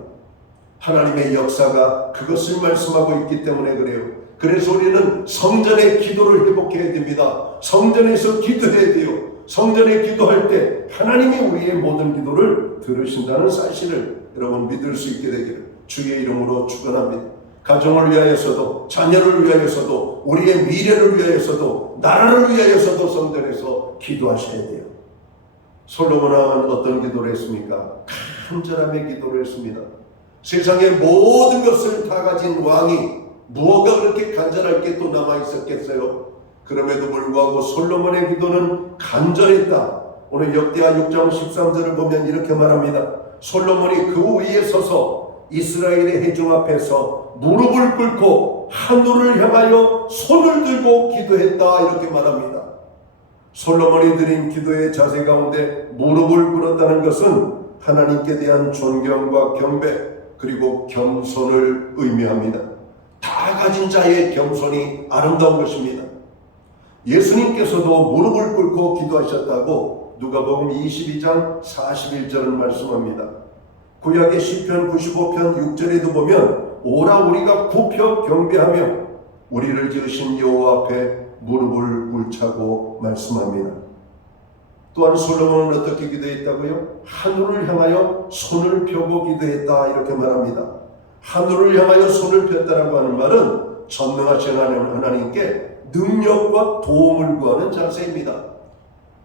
하나님의 역사가 그것을 말씀하고 있기 때문에 그래요. 그래서 우리는 성전의 기도를 회복해야 됩니다. 성전에서 기도해야 돼요. 성전에 기도할 때 하나님이 우리의 모든 기도를 들으신다는 사실을 여러분 믿을 수 있게 되기를 주의 이름으로 축원합니다. 가정을 위하여서도 자녀를 위하여서도 우리의 미래를 위하여서도 나라를 위하여서도 성전에서 기도하셔야 돼요. 솔로몬 왕은 어떤 기도를 했습니까? 간절함의 기도를 했습니다. 세상의 모든 것을 다 가진 왕이 무엇가 그렇게 간절할 게 또 남아 있었겠어요? 그럼에도 불구하고 솔로몬의 기도는 간절했다. 오늘 역대하 6장 13절을 보면 이렇게 말합니다. 솔로몬이 그 위에 서서 이스라엘의 회중 앞에서 무릎을 꿇고 하늘을 향하여 손을 들고 기도했다. 이렇게 말합니다. 솔로몬이 드린 기도의 자세 가운데 무릎을 꿇었다는 것은 하나님께 대한 존경과 경배 그리고 겸손을 의미합니다. 다 가진 자의 겸손이 아름다운 것입니다. 예수님께서도 무릎을 꿇고 기도하셨다고 누가복음 22장 41절은 말씀합니다. 구약의 시편 95편 6절에도 보면 오라 우리가 굽혀 경배하며 우리를 지으신 여호와 앞에 무릎을 꿇자고 말씀합니다. 또한 솔로몬은 어떻게 기도했다고요? 하늘을 향하여 손을 펴고 기도했다 이렇게 말합니다. 하늘을 향하여 손을 폈다라고 하는 말은 전능하신 하나님께 능력과 도움을 구하는 자세입니다.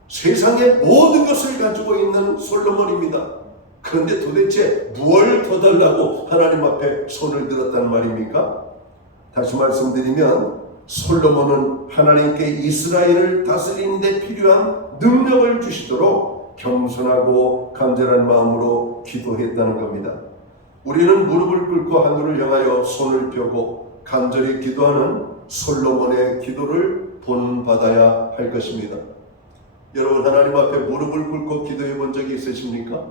세상의 모든 것을 가지고 있는 솔로몬입니다. 그런데 도대체 무엇을 더 달라고 하나님 앞에 손을 들었다는 말입니까? 다시 말씀드리면 솔로몬은 하나님께 이스라엘을 다스리는 데 필요한 능력을 주시도록 겸손하고 간절한 마음으로 기도했다는 겁니다. 우리는 무릎을 꿇고 하늘을 향하여 손을 펴고 간절히 기도하는 솔로몬의 기도를 본받아야 할 것입니다. 여러분, 하나님 앞에 무릎을 꿇고 기도해 본 적이 있으십니까?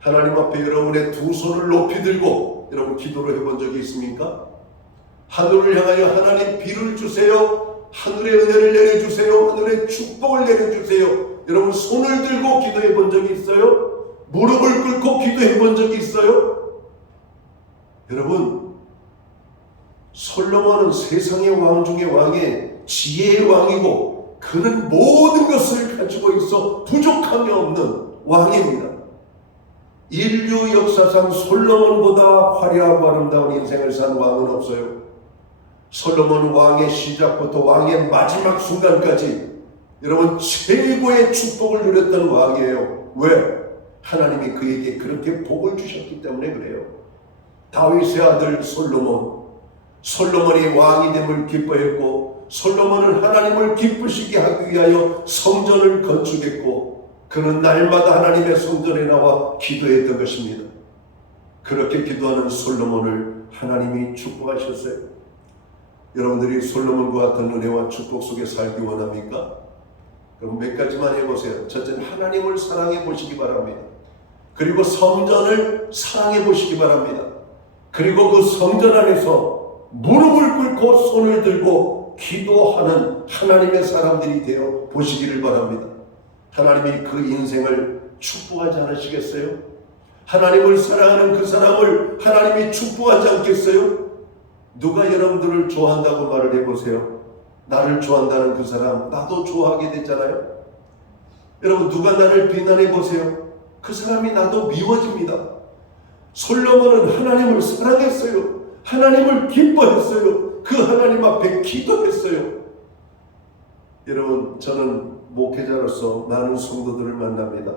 하나님 앞에 여러분의 두 손을 높이 들고 여러분 기도를 해본 적이 있습니까? 하늘을 향하여 하나님 비를 주세요. 하늘의 은혜를 내려주세요. 하늘의 축복을 내려주세요. 여러분 손을 들고 기도해 본 적이 있어요? 무릎을 꿇고 기도해 본 적이 있어요? 여러분, 솔로몬은 세상의 왕 중에 왕의 지혜의 왕이고 그는 모든 것을 가지고 있어 부족함이 없는 왕입니다. 인류 역사상 솔로몬보다 화려하고 아름다운 인생을 산 왕은 없어요. 솔로몬 왕의 시작부터 왕의 마지막 순간까지 여러분 최고의 축복을 누렸던 왕이에요. 왜? 하나님이 그에게 그렇게 복을 주셨기 때문에 그래요. 다윗의 아들 솔로몬이 왕이 됨을 기뻐했고 솔로몬은 하나님을 기쁘시게 하기 위하여 성전을 건축했고 그는 날마다 하나님의 성전에 나와 기도했던 것입니다. 그렇게 기도하는 솔로몬을 하나님이 축복하셨어요. 여러분들이 솔로몬과 같은 은혜와 축복 속에 살기 원합니까? 그럼 몇 가지만 해보세요. 첫째는 하나님을 사랑해 보시기 바랍니다. 그리고 성전을 사랑해 보시기 바랍니다. 그리고 그 성전 안에서 무릎을 꿇고 손을 들고 기도하는 하나님의 사람들이 되어 보시기를 바랍니다. 하나님이 그 인생을 축복하지 않으시겠어요? 하나님을 사랑하는 그 사람을 하나님이 축복하지 않겠어요? 누가 여러분들을 좋아한다고 말을 해보세요. 나를 좋아한다는 그 사람 나도 좋아하게 됐잖아요. 여러분 누가 나를 비난해 보세요. 그 사람이 나도 미워집니다. 솔로몬은 하나님을 사랑했어요. 하나님을 기뻐했어요. 그 하나님 앞에 기도했어요. 여러분 저는 목회자로서 많은 성도들을 만납니다.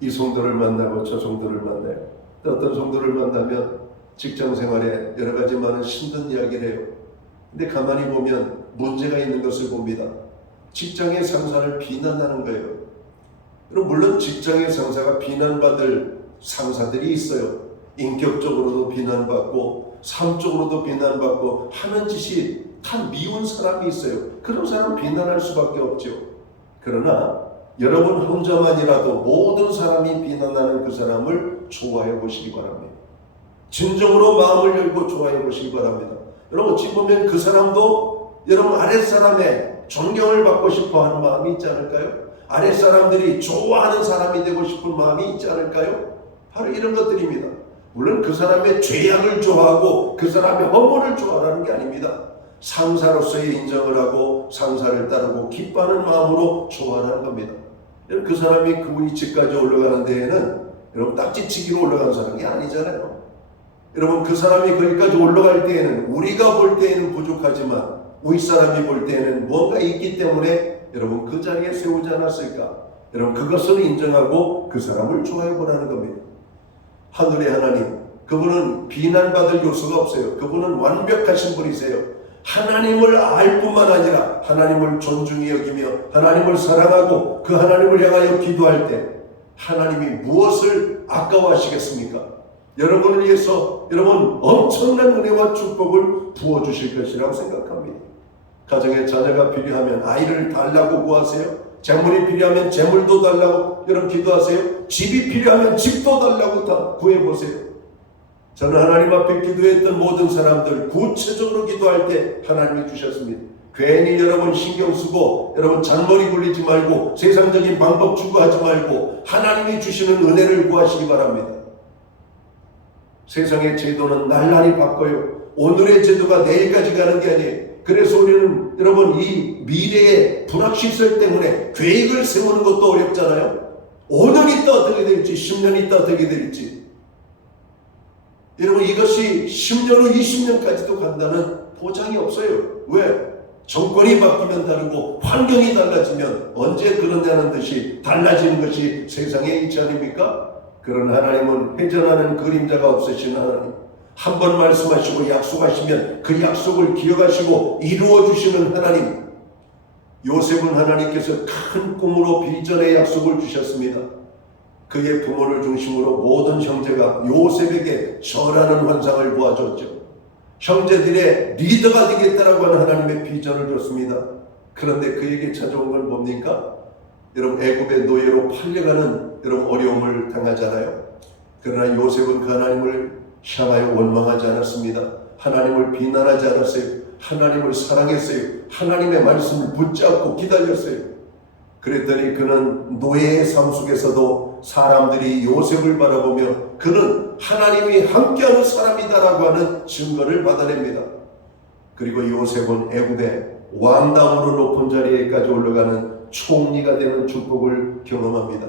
이 성도를 만나고 저 성도를 만나요. 또 어떤 성도를 만나면 직장생활에 여러 가지 많은 힘든 이야기를 해요. 근데 가만히 보면 문제가 있는 것을 봅니다. 직장의 상사를 비난하는 거예요. 여러분 물론 직장의 상사가 비난받을 상사들이 있어요. 인격적으로도 비난받고 삶적으로도 비난받고 하는 짓이 다 미운 사람이 있어요. 그런 사람 비난할 수밖에 없죠. 그러나 여러분 혼자만이라도 모든 사람이 비난하는 그 사람을 좋아해 보시기 바랍니다. 진정으로 마음을 열고 좋아해 보시기 바랍니다. 여러분 어찌 보면 그 사람도 여러분 아랫사람의 존경을 받고 싶어 하는 마음이 있지 않을까요? 아랫사람들이 좋아하는 사람이 되고 싶은 마음이 있지 않을까요? 바로 이런 것들입니다. 물론 그 사람의 죄악을 좋아하고 그 사람의 허물을 좋아하는 게 아닙니다. 상사로서의 인정을 하고 상사를 따르고 기뻐하는 마음으로 좋아하는 겁니다. 그 사람이 그 위치까지 올라가는 데에는 여러분 딱지치기로 올라간 사람이 아니잖아요. 여러분 그 사람이 거기까지 올라갈 때에는 우리가 볼 때에는 부족하지만 윗사람이 볼 때에는 뭔가 있기 때문에 여러분 그 자리에 세우지 않았을까? 여러분 그것을 인정하고 그 사람을 좋아해 보라는 겁니다. 하늘의 하나님, 그분은 비난받을 요소가 없어요. 그분은 완벽하신 분이세요. 하나님을 알 뿐만 아니라 하나님을 존중히 여기며 하나님을 사랑하고 그 하나님을 향하여 기도할 때 하나님이 무엇을 아까워하시겠습니까? 여러분을 위해서 여러분 엄청난 은혜와 축복을 부어주실 것이라고 생각합니다. 가정에 자녀가 필요하면 아이를 달라고 구하세요. 재물이 필요하면 재물도 달라고 여러분 기도하세요. 집이 필요하면 집도 달라고 다 구해보세요. 저는 하나님 앞에 기도했던 모든 사람들 구체적으로 기도할 때 하나님이 주셨습니다. 괜히 여러분 신경 쓰고 여러분 잔머리 굴리지 말고 세상적인 방법 추구하지 말고 하나님이 주시는 은혜를 구하시기 바랍니다. 세상의 제도는 날날이 바꿔요. 오늘의 제도가 내일까지 가는 게 아니에요. 그래서 우리는 여러분 이 미래의 불확실성 때문에 계획을 세우는 것도 어렵잖아요. 5년 있다 어떻게 될지 10년 있다 어떻게 될지 여러분 이것이 10년 후 20년까지도 간다는 보장이 없어요. 왜? 정권이 바뀌면 다르고 환경이 달라지면 언제 그러냐는 듯이 달라지는 것이 세상의 이치 아닙니까? 그런 하나님은 회전하는 그림자가 없으신 하나님, 한 번 말씀하시고 약속하시면 그 약속을 기억하시고 이루어 주시는 하나님, 요셉은 하나님께서 큰 꿈으로 비전의 약속을 주셨습니다. 그의 부모를 중심으로 모든 형제가 요셉에게 절하는 환상을 보아줬죠. 형제들의 리더가 되겠다라고 하는 하나님의 비전을 줬습니다. 그런데 그에게 찾아온 건 뭡니까? 여러분, 애굽의 노예로 팔려가는 여러분 어려움을 당하잖아요. 그러나 요셉은 그 하나님을 향하여 원망하지 않았습니다. 하나님을 비난하지 않았어요. 하나님을 사랑했어요. 하나님의 말씀을 붙잡고 기다렸어요. 그랬더니 그는 노예의 삶 속에서도 사람들이 요셉을 바라보며 그는 하나님이 함께하는 사람이다라고 하는 증거를 받아냅니다. 그리고 요셉은 애굽의 왕담으로 높은 자리에까지 올라가는 총리가 되는 축복을 경험합니다.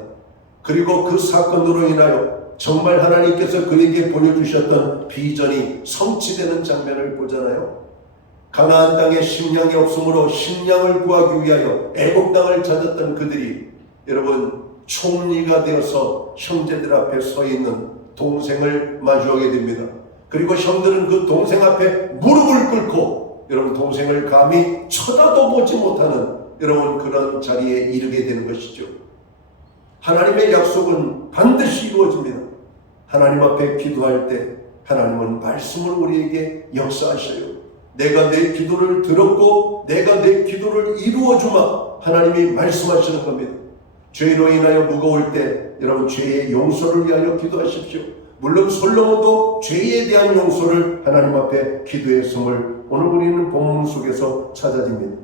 그리고 그 사건으로 인하여 정말 하나님께서 그에게 보여주셨던 비전이 성취되는 장면을 보잖아요. 가나안 땅에 식량이 없으므로 식량을 구하기 위하여 애굽 땅을 찾았던 그들이 여러분 총리가 되어서 형제들 앞에 서 있는 동생을 마주하게 됩니다. 그리고 형들은 그 동생 앞에 무릎을 꿇고 여러분 동생을 감히 쳐다도 보지 못하는 여러분 그런 자리에 이르게 되는 것이죠. 하나님의 약속은 반드시 이루어집니다. 하나님 앞에 기도할 때 하나님은 말씀을 우리에게 역사하셔요. 내가 내 기도를 들었고 내가 내 기도를 이루어주마 하나님이 말씀하시는 겁니다. 죄로 인하여 무거울 때 여러분 죄의 용서를 위하여 기도하십시오. 물론 솔로몬도 죄에 대한 용서를 하나님 앞에 기도했음을 오늘 우리는 본문 속에서 찾아집니다.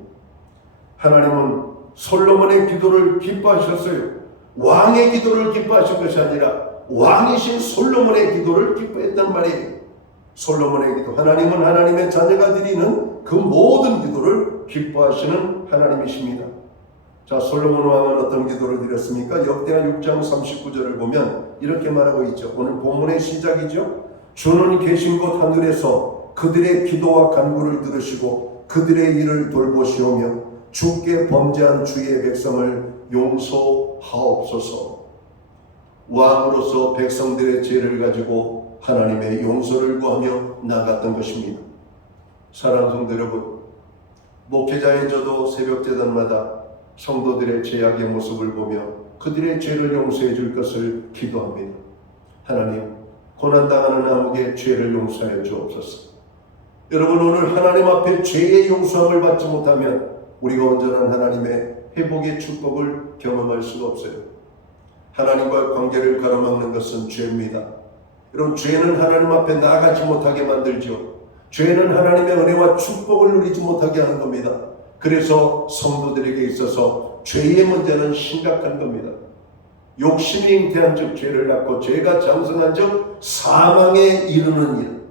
하나님은 솔로몬의 기도를 기뻐하셨어요. 왕의 기도를 기뻐하신 것이 아니라 왕이신 솔로몬의 기도를 기뻐했단 말이에요. 솔로몬의 기도, 하나님은 하나님의 자녀가 드리는 그 모든 기도를 기뻐하시는 하나님이십니다. 자, 솔로몬 왕은 어떤 기도를 드렸습니까? 역대하 6장 39절을 보면 이렇게 말하고 있죠. 오늘 본문의 시작이죠. 주는 계신 곳 하늘에서 그들의 기도와 간구를 들으시고 그들의 일을 돌보시오며 주께 범죄한 주의 백성을 용서하옵소서. 왕으로서 백성들의 죄를 가지고 하나님의 용서를 구하며 나갔던 것입니다. 사랑하는 성도 여러분, 목회자인 저도 새벽제단마다 성도들의 죄악의 모습을 보며 그들의 죄를 용서해 줄 것을 기도합니다. 하나님, 고난당하는 아무개 죄를 용서하여 주옵소서. 여러분, 오늘 하나님 앞에 죄의 용서함을 받지 못하면 우리가 온전한 하나님의 회복의 축복을 경험할 수가 없어요. 하나님과 관계를 가로막는 것은 죄입니다. 여러분, 죄는 하나님 앞에 나아가지 못하게 만들죠. 죄는 하나님의 은혜와 축복을 누리지 못하게 하는 겁니다. 그래서 성도들에게 있어서 죄의 문제는 심각한 겁니다. 욕심이 잉태한 즉 죄를 낳고 죄가 장성한 즉 사망에 이르는 일.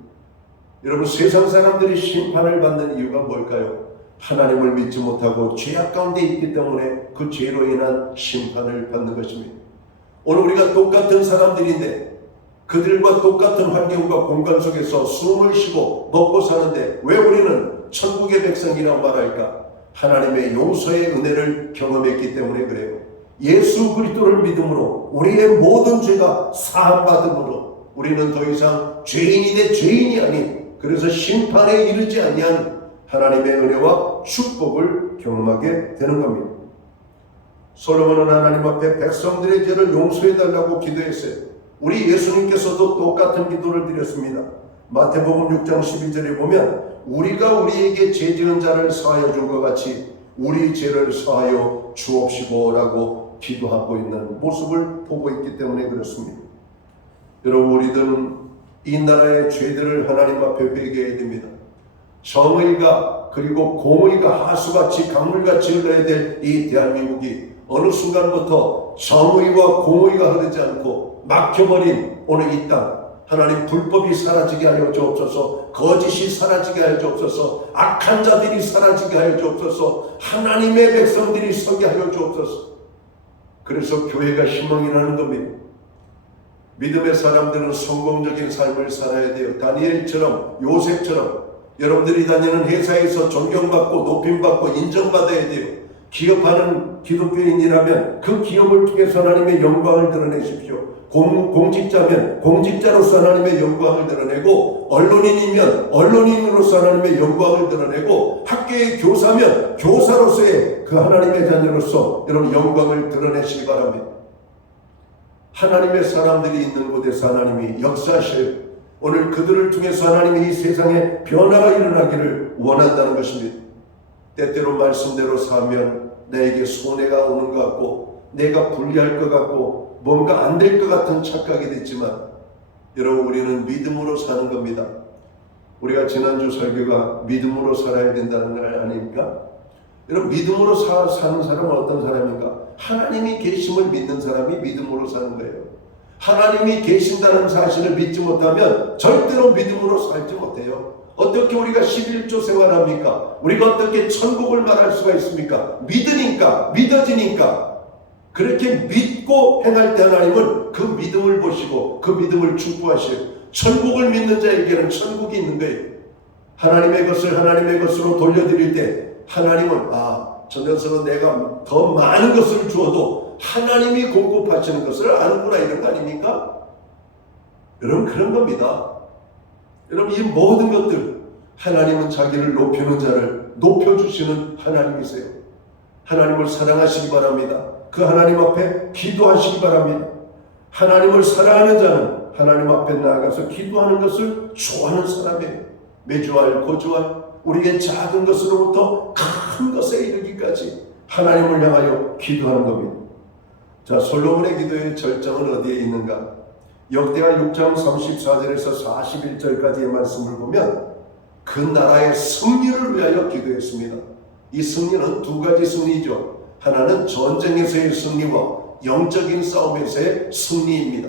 여러분, 세상 사람들이 심판을 받는 이유가 뭘까요? 하나님을 믿지 못하고 죄악 가운데 있기 때문에 그 죄로 인한 심판을 받는 것입니다. 오늘 우리가 똑같은 사람들인데 그들과 똑같은 환경과 공간 속에서 숨을 쉬고 먹고 사는데 왜 우리는 천국의 백성이라고 말할까? 하나님의 용서의 은혜를 경험했기 때문에 그래요. 예수 그리스도를 믿음으로 우리의 모든 죄가 사함받음으로 우리는 더 이상 죄인이 대 죄인이 아닌, 그래서 심판에 이르지 아니한 하나님의 은혜와 축복을 경험하게 되는 겁니다. 솔로몬은 하나님 앞에 백성들의 죄를 용서해달라고 기도했어요. 우리 예수님께서도 똑같은 기도를 드렸습니다. 마태복음 6장 12절에 보면 우리가 우리에게 죄 지은 자를 사하여 준 것 같이 우리 죄를 사하여 주옵시고 라고 기도하고 있는 모습을 보고 있기 때문에 그렇습니다. 여러분, 우리들은 이 나라의 죄들을 하나님 앞에 회개해야 됩니다. 정의가 그리고 공의가 하수같이 강물같이 흘러야 될 이 대한민국이 어느 순간부터 정의와 공의가 흐르지 않고 막혀버린 오늘 이 땅, 하나님 불법이 사라지게 하여 주옵소서. 거짓이 사라지게 하여 주옵소서. 악한 자들이 사라지게 하여 주옵소서. 하나님의 백성들이 서게 하여 주옵소서. 그래서 교회가 희망이라는 겁니다. 믿음의 사람들은 성공적인 삶을 살아야 돼요. 다니엘처럼, 요셉처럼 여러분들이 다니는 회사에서 존경받고 높임받고 인정받아야 돼요. 기업하는 기독교인이라면 그 기업을 통해서 하나님의 영광을 드러내십시오. 공직자면 공직자로서 하나님의 영광을 드러내고, 언론인이면 언론인으로서 하나님의 영광을 드러내고, 학교의 교사면 교사로서의 그 하나님의 자녀로서 여러분 영광을 드러내시기 바랍니다. 하나님의 사람들이 있는 곳에서 하나님이 역사하셔요. 오늘 그들을 통해서 하나님이 이 세상에 변화가 일어나기를 원한다는 것입니다. 때때로 말씀대로 사면 나에게 손해가 오는 것 같고, 내가 불리할 것 같고, 뭔가 안 될 것 같은 착각이 됐지만, 여러분, 우리는 믿음으로 사는 겁니다. 우리가 지난주 설교가 믿음으로 살아야 된다는 말 아닙니까? 여러분, 믿음으로 사는 사람은 어떤 사람인가? 하나님이 계심을 믿는 사람이 믿음으로 사는 거예요. 하나님이 계신다는 사실을 믿지 못하면 절대로 믿음으로 살지 못해요. 어떻게 우리가 11조 생활합니까? 우리가 어떻게 천국을 말할 수가 있습니까? 믿으니까, 믿어지니까. 그렇게 믿고 행할 때 하나님은 그 믿음을 보시고 그 믿음을 축복하셔요. 천국을 믿는 자에게는 천국이 있는 거예요. 하나님의 것을 하나님의 것으로 돌려드릴 때 하나님은 저 녀석은 내가 더 많은 것을 주어도 하나님이 공급하시는 것을 아는구나, 이런 거 아닙니까? 여러분, 그런 겁니다. 여러분, 이 모든 것들, 하나님은 자기를 높이는 자를 높여주시는 하나님이세요. 하나님을 사랑하시기 바랍니다. 그 하나님 앞에 기도하시기 바랍니다. 하나님을 사랑하는 자는 하나님 앞에 나아가서 기도하는 것을 좋아하는 사람이에요. 매주알, 고주알, 우리의 작은 것으로부터 큰 것에 이르기까지 하나님을 향하여 기도하는 겁니다. 자, 솔로몬의 기도의 절정은 어디에 있는가? 역대하 6장 34절에서 41절까지의 말씀을 보면 그 나라의 승리를 위하여 기도했습니다. 이 승리는 두 가지 승리죠. 하나는 전쟁에서의 승리와 영적인 싸움에서의 승리입니다.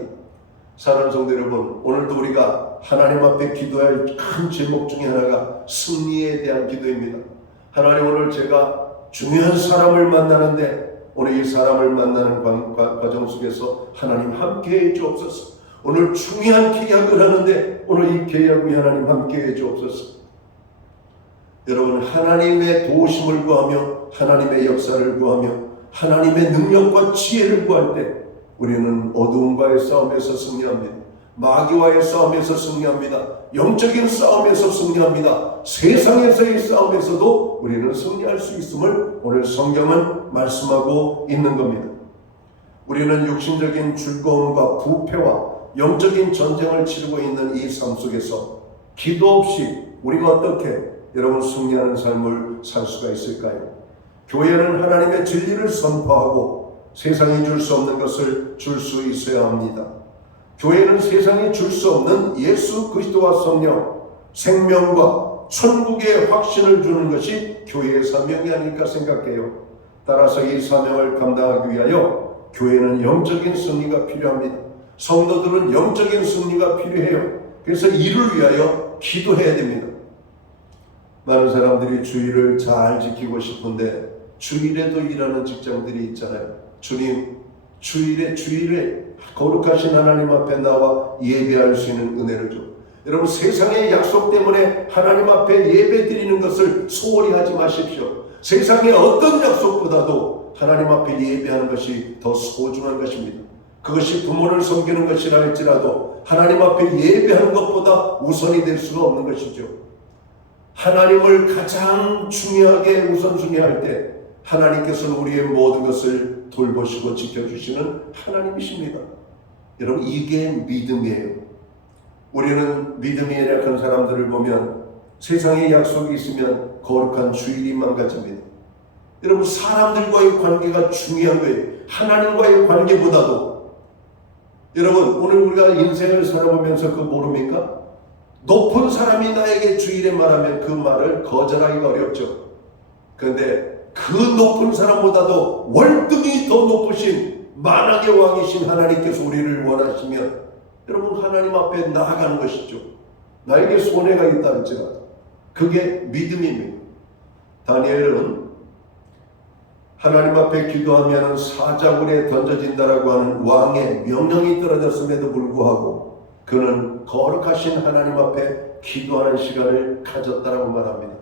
사랑하는 성도 여러분, 오늘도 우리가 하나님 앞에 기도할 큰 제목 중에 하나가 승리에 대한 기도입니다. 하나님, 오늘 제가 중요한 사람을 만나는데 오늘 이 사람을 만나는 과정 속에서 하나님 함께해 주옵소서. 오늘 중요한 계약을 하는데 오늘 이 계약 위에 하나님 함께해 주옵소서. 여러분, 하나님의 도우심을 구하며 하나님의 역사를 구하며 하나님의 능력과 지혜를 구할 때 우리는 어두움과의 싸움에서 승리합니다. 마귀와의 싸움에서 승리합니다. 영적인 싸움에서 승리합니다. 세상에서의 싸움에서도 우리는 승리할 수 있음을 오늘 성경은 말씀하고 있는 겁니다. 우리는 육신적인 즐거움과 부패와 영적인 전쟁을 치르고 있는 이 삶 속에서 기도 없이 우리가 어떻게 여러분 승리하는 삶을 살 수가 있을까요? 교회는 하나님의 진리를 선포하고 세상이 줄 수 없는 것을 줄 수 있어야 합니다. 교회는 세상이 줄 수 없는 예수 그리스도와 성령, 생명과 천국의 확신을 주는 것이 교회의 사명이 아닐까 생각해요. 따라서 이 사명을 감당하기 위하여 교회는 영적인 승리가 필요합니다. 성도들은 영적인 승리가 필요해요. 그래서 이를 위하여 기도해야 됩니다. 많은 사람들이 주일을 잘 지키고 싶은데 주일에도 일하는 직장들이 있잖아요. 주님, 주일에 거룩하신 하나님 앞에 나와 예배할 수 있는 은혜를 줘. 여러분, 세상의 약속 때문에 하나님 앞에 예배 드리는 것을 소홀히 하지 마십시오. 세상의 어떤 약속보다도 하나님 앞에 예배하는 것이 더 소중한 것입니다. 그것이 부모를 섬기는 것이라 할지라도 하나님 앞에 예배하는 것보다 우선이 될 수가 없는 것이죠. 하나님을 가장 중요하게 우선순위 할 때 하나님께서는 우리의 모든 것을 돌보시고 지켜주시는 하나님이십니다. 여러분, 이게 믿음이에요. 우리는 믿음이 연약한 사람들을 보면 세상에 약속이 있으면 거룩한 주일이 망가집니다. 여러분, 사람들과의 관계가 중요한 거예요. 하나님과의 관계보다도. 여러분, 오늘 우리가 인생을 살아보면서 그거 모릅니까? 높은 사람이 나에게 주일에 말하면 그 말을 거절하기가 어렵죠. 그런데 그 높은 사람보다도 월등히 더 높으신 만왕의 왕이신 하나님께서 우리를 원하시면 여러분, 하나님 앞에 나아가는 것이죠. 나에게 손해가 있다 할지라도 그게 믿음입니다. 다니엘은 하나님 앞에 기도하면 사자굴에 던져진다라고 하는 왕의 명령이 떨어졌음에도 불구하고 그는 거룩하신 하나님 앞에 기도하는 시간을 가졌다라고 말합니다.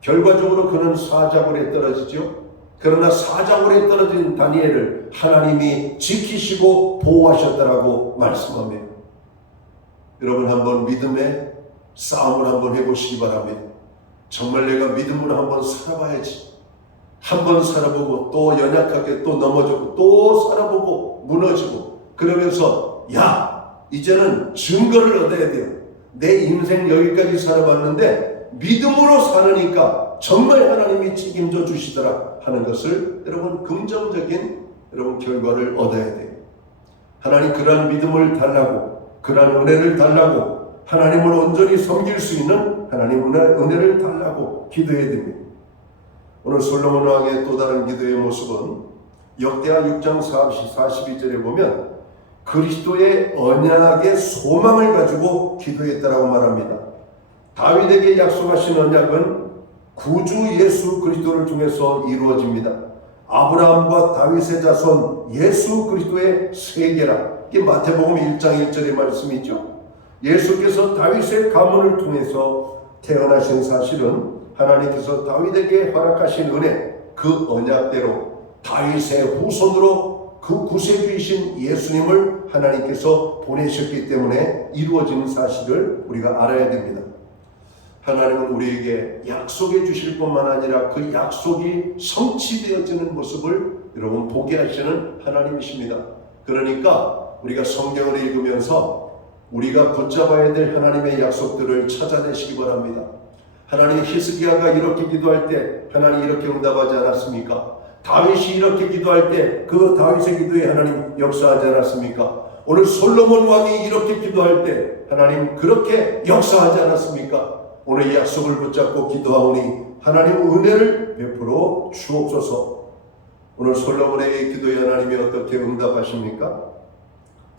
결과적으로 그는 사자굴에 떨어지죠. 그러나 사자굴에 떨어진 다니엘을 하나님이 지키시고 보호하셨다라고 말씀합니다. 여러분 한번 믿음의 싸움을 한번 해보시기 바랍니다. 정말 내가 믿음으로 한번 살아봐야지. 한번 살아보고 또 연약하게 또 넘어지고 또 살아보고 무너지고 그러면서 야 이제는 증거를 얻어야 돼요. 내 인생 여기까지 살아봤는데 믿음으로 살으니까 정말 하나님이 책임져 주시더라 하는 것을 여러분 긍정적인 여러분 결과를 얻어야 돼요. 하나님 그러한 믿음을 달라고 그러한 은혜를 달라고 하나님을 온전히 섬길 수 있는 하나님 은혜를 달라고 기도해야 됩니다. 오늘 솔로몬 왕의 또 다른 기도의 모습은 역대하 6장 42절에 보면 그리스도의 언약의 소망을 가지고 기도했다라고 말합니다. 다윗에게 약속하신 언약은 구주 예수 그리스도를 통해서 이루어집니다. 아브라함과 다윗의 자손 예수 그리스도의 세계라. 이게 마태복음 1장 1절의 말씀이죠. 예수께서 다윗의 가문을 통해서 태어나신 사실은 하나님께서 다윗에게 허락하신 은혜, 그 언약대로 다윗의 후손으로 그 구세주이신 예수님을 하나님께서 보내셨기 때문에 이루어지는 사실을 우리가 알아야 됩니다. 하나님은 우리에게 약속해 주실 뿐만 아니라 그 약속이 성취되어지는 모습을 여러분 보게 하시는 하나님이십니다. 그러니까 우리가 성경을 읽으면서 우리가 붙잡아야 될 하나님의 약속들을 찾아내시기 바랍니다. 하나님 히스기야가 이렇게 기도할 때 하나님 이렇게 응답하지 않았습니까? 다윗이 이렇게 기도할 때 그 다윗의 기도에 하나님 역사하지 않았습니까? 오늘 솔로몬 왕이 이렇게 기도할 때 하나님 그렇게 역사하지 않았습니까? 오늘 이 약속을 붙잡고 기도하오니 하나님 은혜를 베풀어 주옵소서. 오늘 솔로몬의 기도에 하나님이 어떻게 응답하십니까?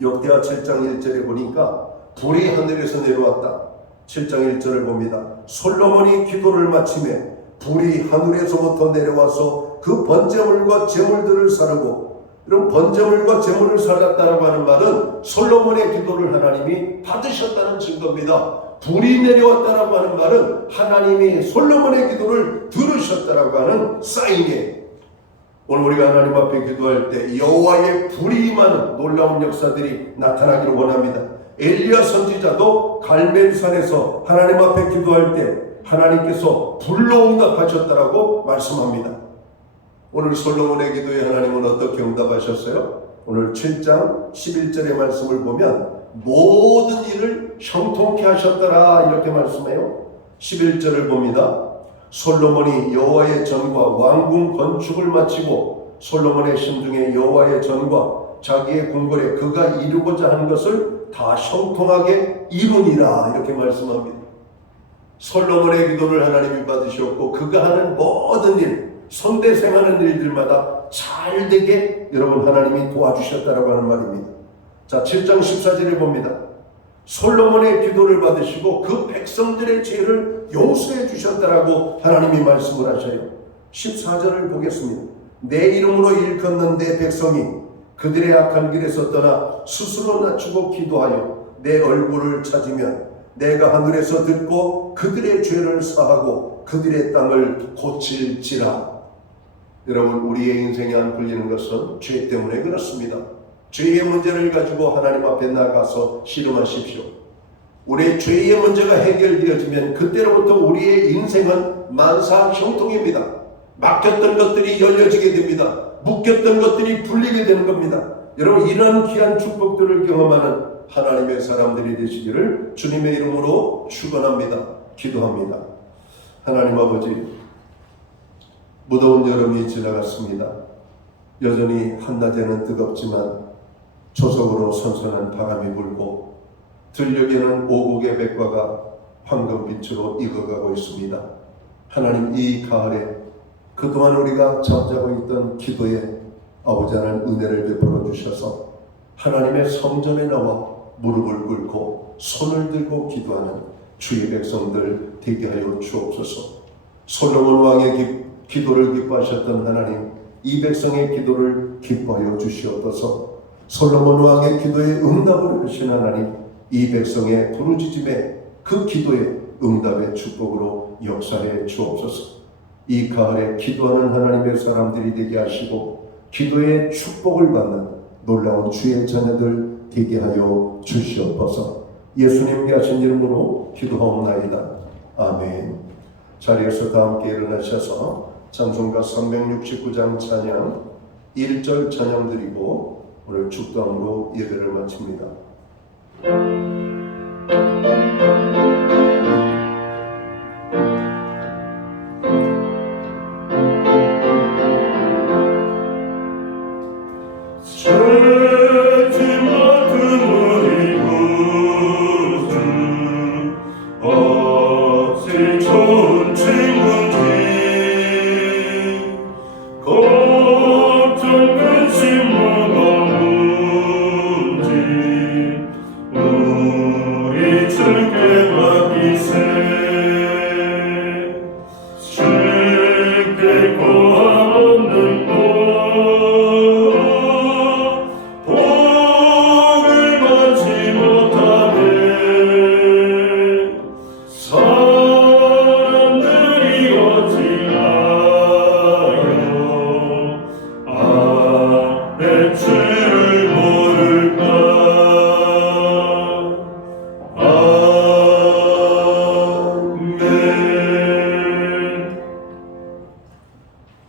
역대하 7장 1절에 보니까 불이 하늘에서 내려왔다. 7장 1절을 봅니다. 솔로몬이 기도를 마치매 불이 하늘에서부터 내려와서 그 번제물과 제물들을 사르고, 이런 번제물과 제물을 살랐다라고 하는 말은 솔로몬의 기도를 하나님이 받으셨다는 증거입니다. 불이 내려왔다라고 하는 말은 하나님이 솔로몬의 기도를 들으셨다라고 하는 사인이에요. 오늘 우리가 하나님 앞에 기도할 때 여호와의 불이 임하는 놀라운 역사들이 나타나기를 원합니다. 엘리야 선지자도 갈멜산에서 하나님 앞에 기도할 때 하나님께서 불로 응답하셨다라고 말씀합니다. 오늘 솔로몬의 기도에 하나님은 어떻게 응답하셨어요? 오늘 7장 11절의 말씀을 보면 모든 일을 형통케 하셨더라 이렇게 말씀해요. 11절을 봅니다. 솔로몬이 여호와의 전과 왕궁 건축을 마치고 솔로몬의 심중에 여호와의 전과 자기의 궁궐에 그가 이루고자 하는 것을 다 형통하게 이루니라 이렇게 말씀합니다. 솔로몬의 기도를 하나님이 받으셨고 그가 하는 모든 일, 선대생하는 일들마다 잘 되게 여러분 하나님이 도와주셨다라고 하는 말입니다. 자, 7장 14절에 봅니다. 솔로몬의 기도를 받으시고 그 백성들의 죄를 용서해 주셨다라고 하나님이 말씀을 하셔요. 14절을 보겠습니다. 내 이름으로 일컫는 내 백성이 그들의 악한 길에서 떠나 스스로 낮추고 기도하여 내 얼굴을 찾으면 내가 하늘에서 듣고 그들의 죄를 사하고 그들의 땅을 고칠지라. 여러분, 우리의 인생에 안 풀리는 것은 죄 때문에 그렇습니다. 죄의 문제를 가지고 하나님 앞에 나가서 씨름하십시오. 우리의 죄의 문제가 해결되어지면 그때로부터 우리의 인생은 만사 형통입니다. 막혔던 것들이 열려지게 됩니다. 묶였던 것들이 풀리게 되는 겁니다. 여러분, 이러한 귀한 축복들을 경험하는 하나님의 사람들이 되시기를 주님의 이름으로 축원합니다. 기도합니다. 하나님 아버지, 무더운 여름이 지나갔습니다. 여전히 한낮에는 뜨겁지만 초석으로 선선한 바람이 불고 들녘에는 오곡의 백과가 황금빛으로 익어가고 있습니다. 하나님, 이 가을에 그동안 우리가 잠자고 있던 기도에 아버지 하나님 은혜를 베풀어 주셔서 하나님의 성전에 나와 무릎을 꿇고 손을 들고 기도하는 주의 백성들 되게 하여 주옵소서. 솔로몬 왕의 기도를 기뻐하셨던 하나님, 이 백성의 기도를 기뻐하여 주시옵소서. 솔로몬 왕의 기도에 응답을 하신 하나님, 이 백성의 부르짖음에 그 기도에 응답의 축복으로 역사해 주옵소서. 이 가을에 기도하는 하나님의 사람들이 되게 하시고 기도의 축복을 받는 놀라운 주의 자녀들 되게 하여 주시옵소서. 예수님께 하신 이름으로 기도하옵나이다. 아멘. 자리에서 다 함께 일어나셔서 찬송가 369장 찬양 1절 찬양 드리고 오늘 축도함으로 예배를 마칩니다.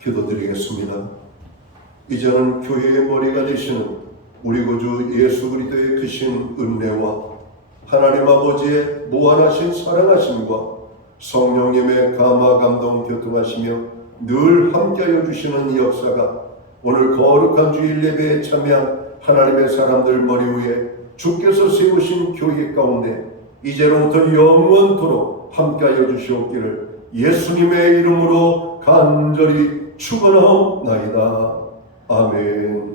기도드리겠습니다. 이제는 교회의 머리가 되시는 우리 구주 예수 그리스도의 크신 은혜와 하나님 아버지의 무한하신 사랑하심과 성령님의 감화 감동 교통하시며 늘 함께하여 주시는 이 역사가 오늘 거룩한 주일 예배에 참여한 하나님의 사람들 머리 위에 주께서 세우신 교회 가운데 이제로부터 영원토록 함께하여 주시옵기를 예수님의 이름으로 간절히 축원하옵나이다. 아멘.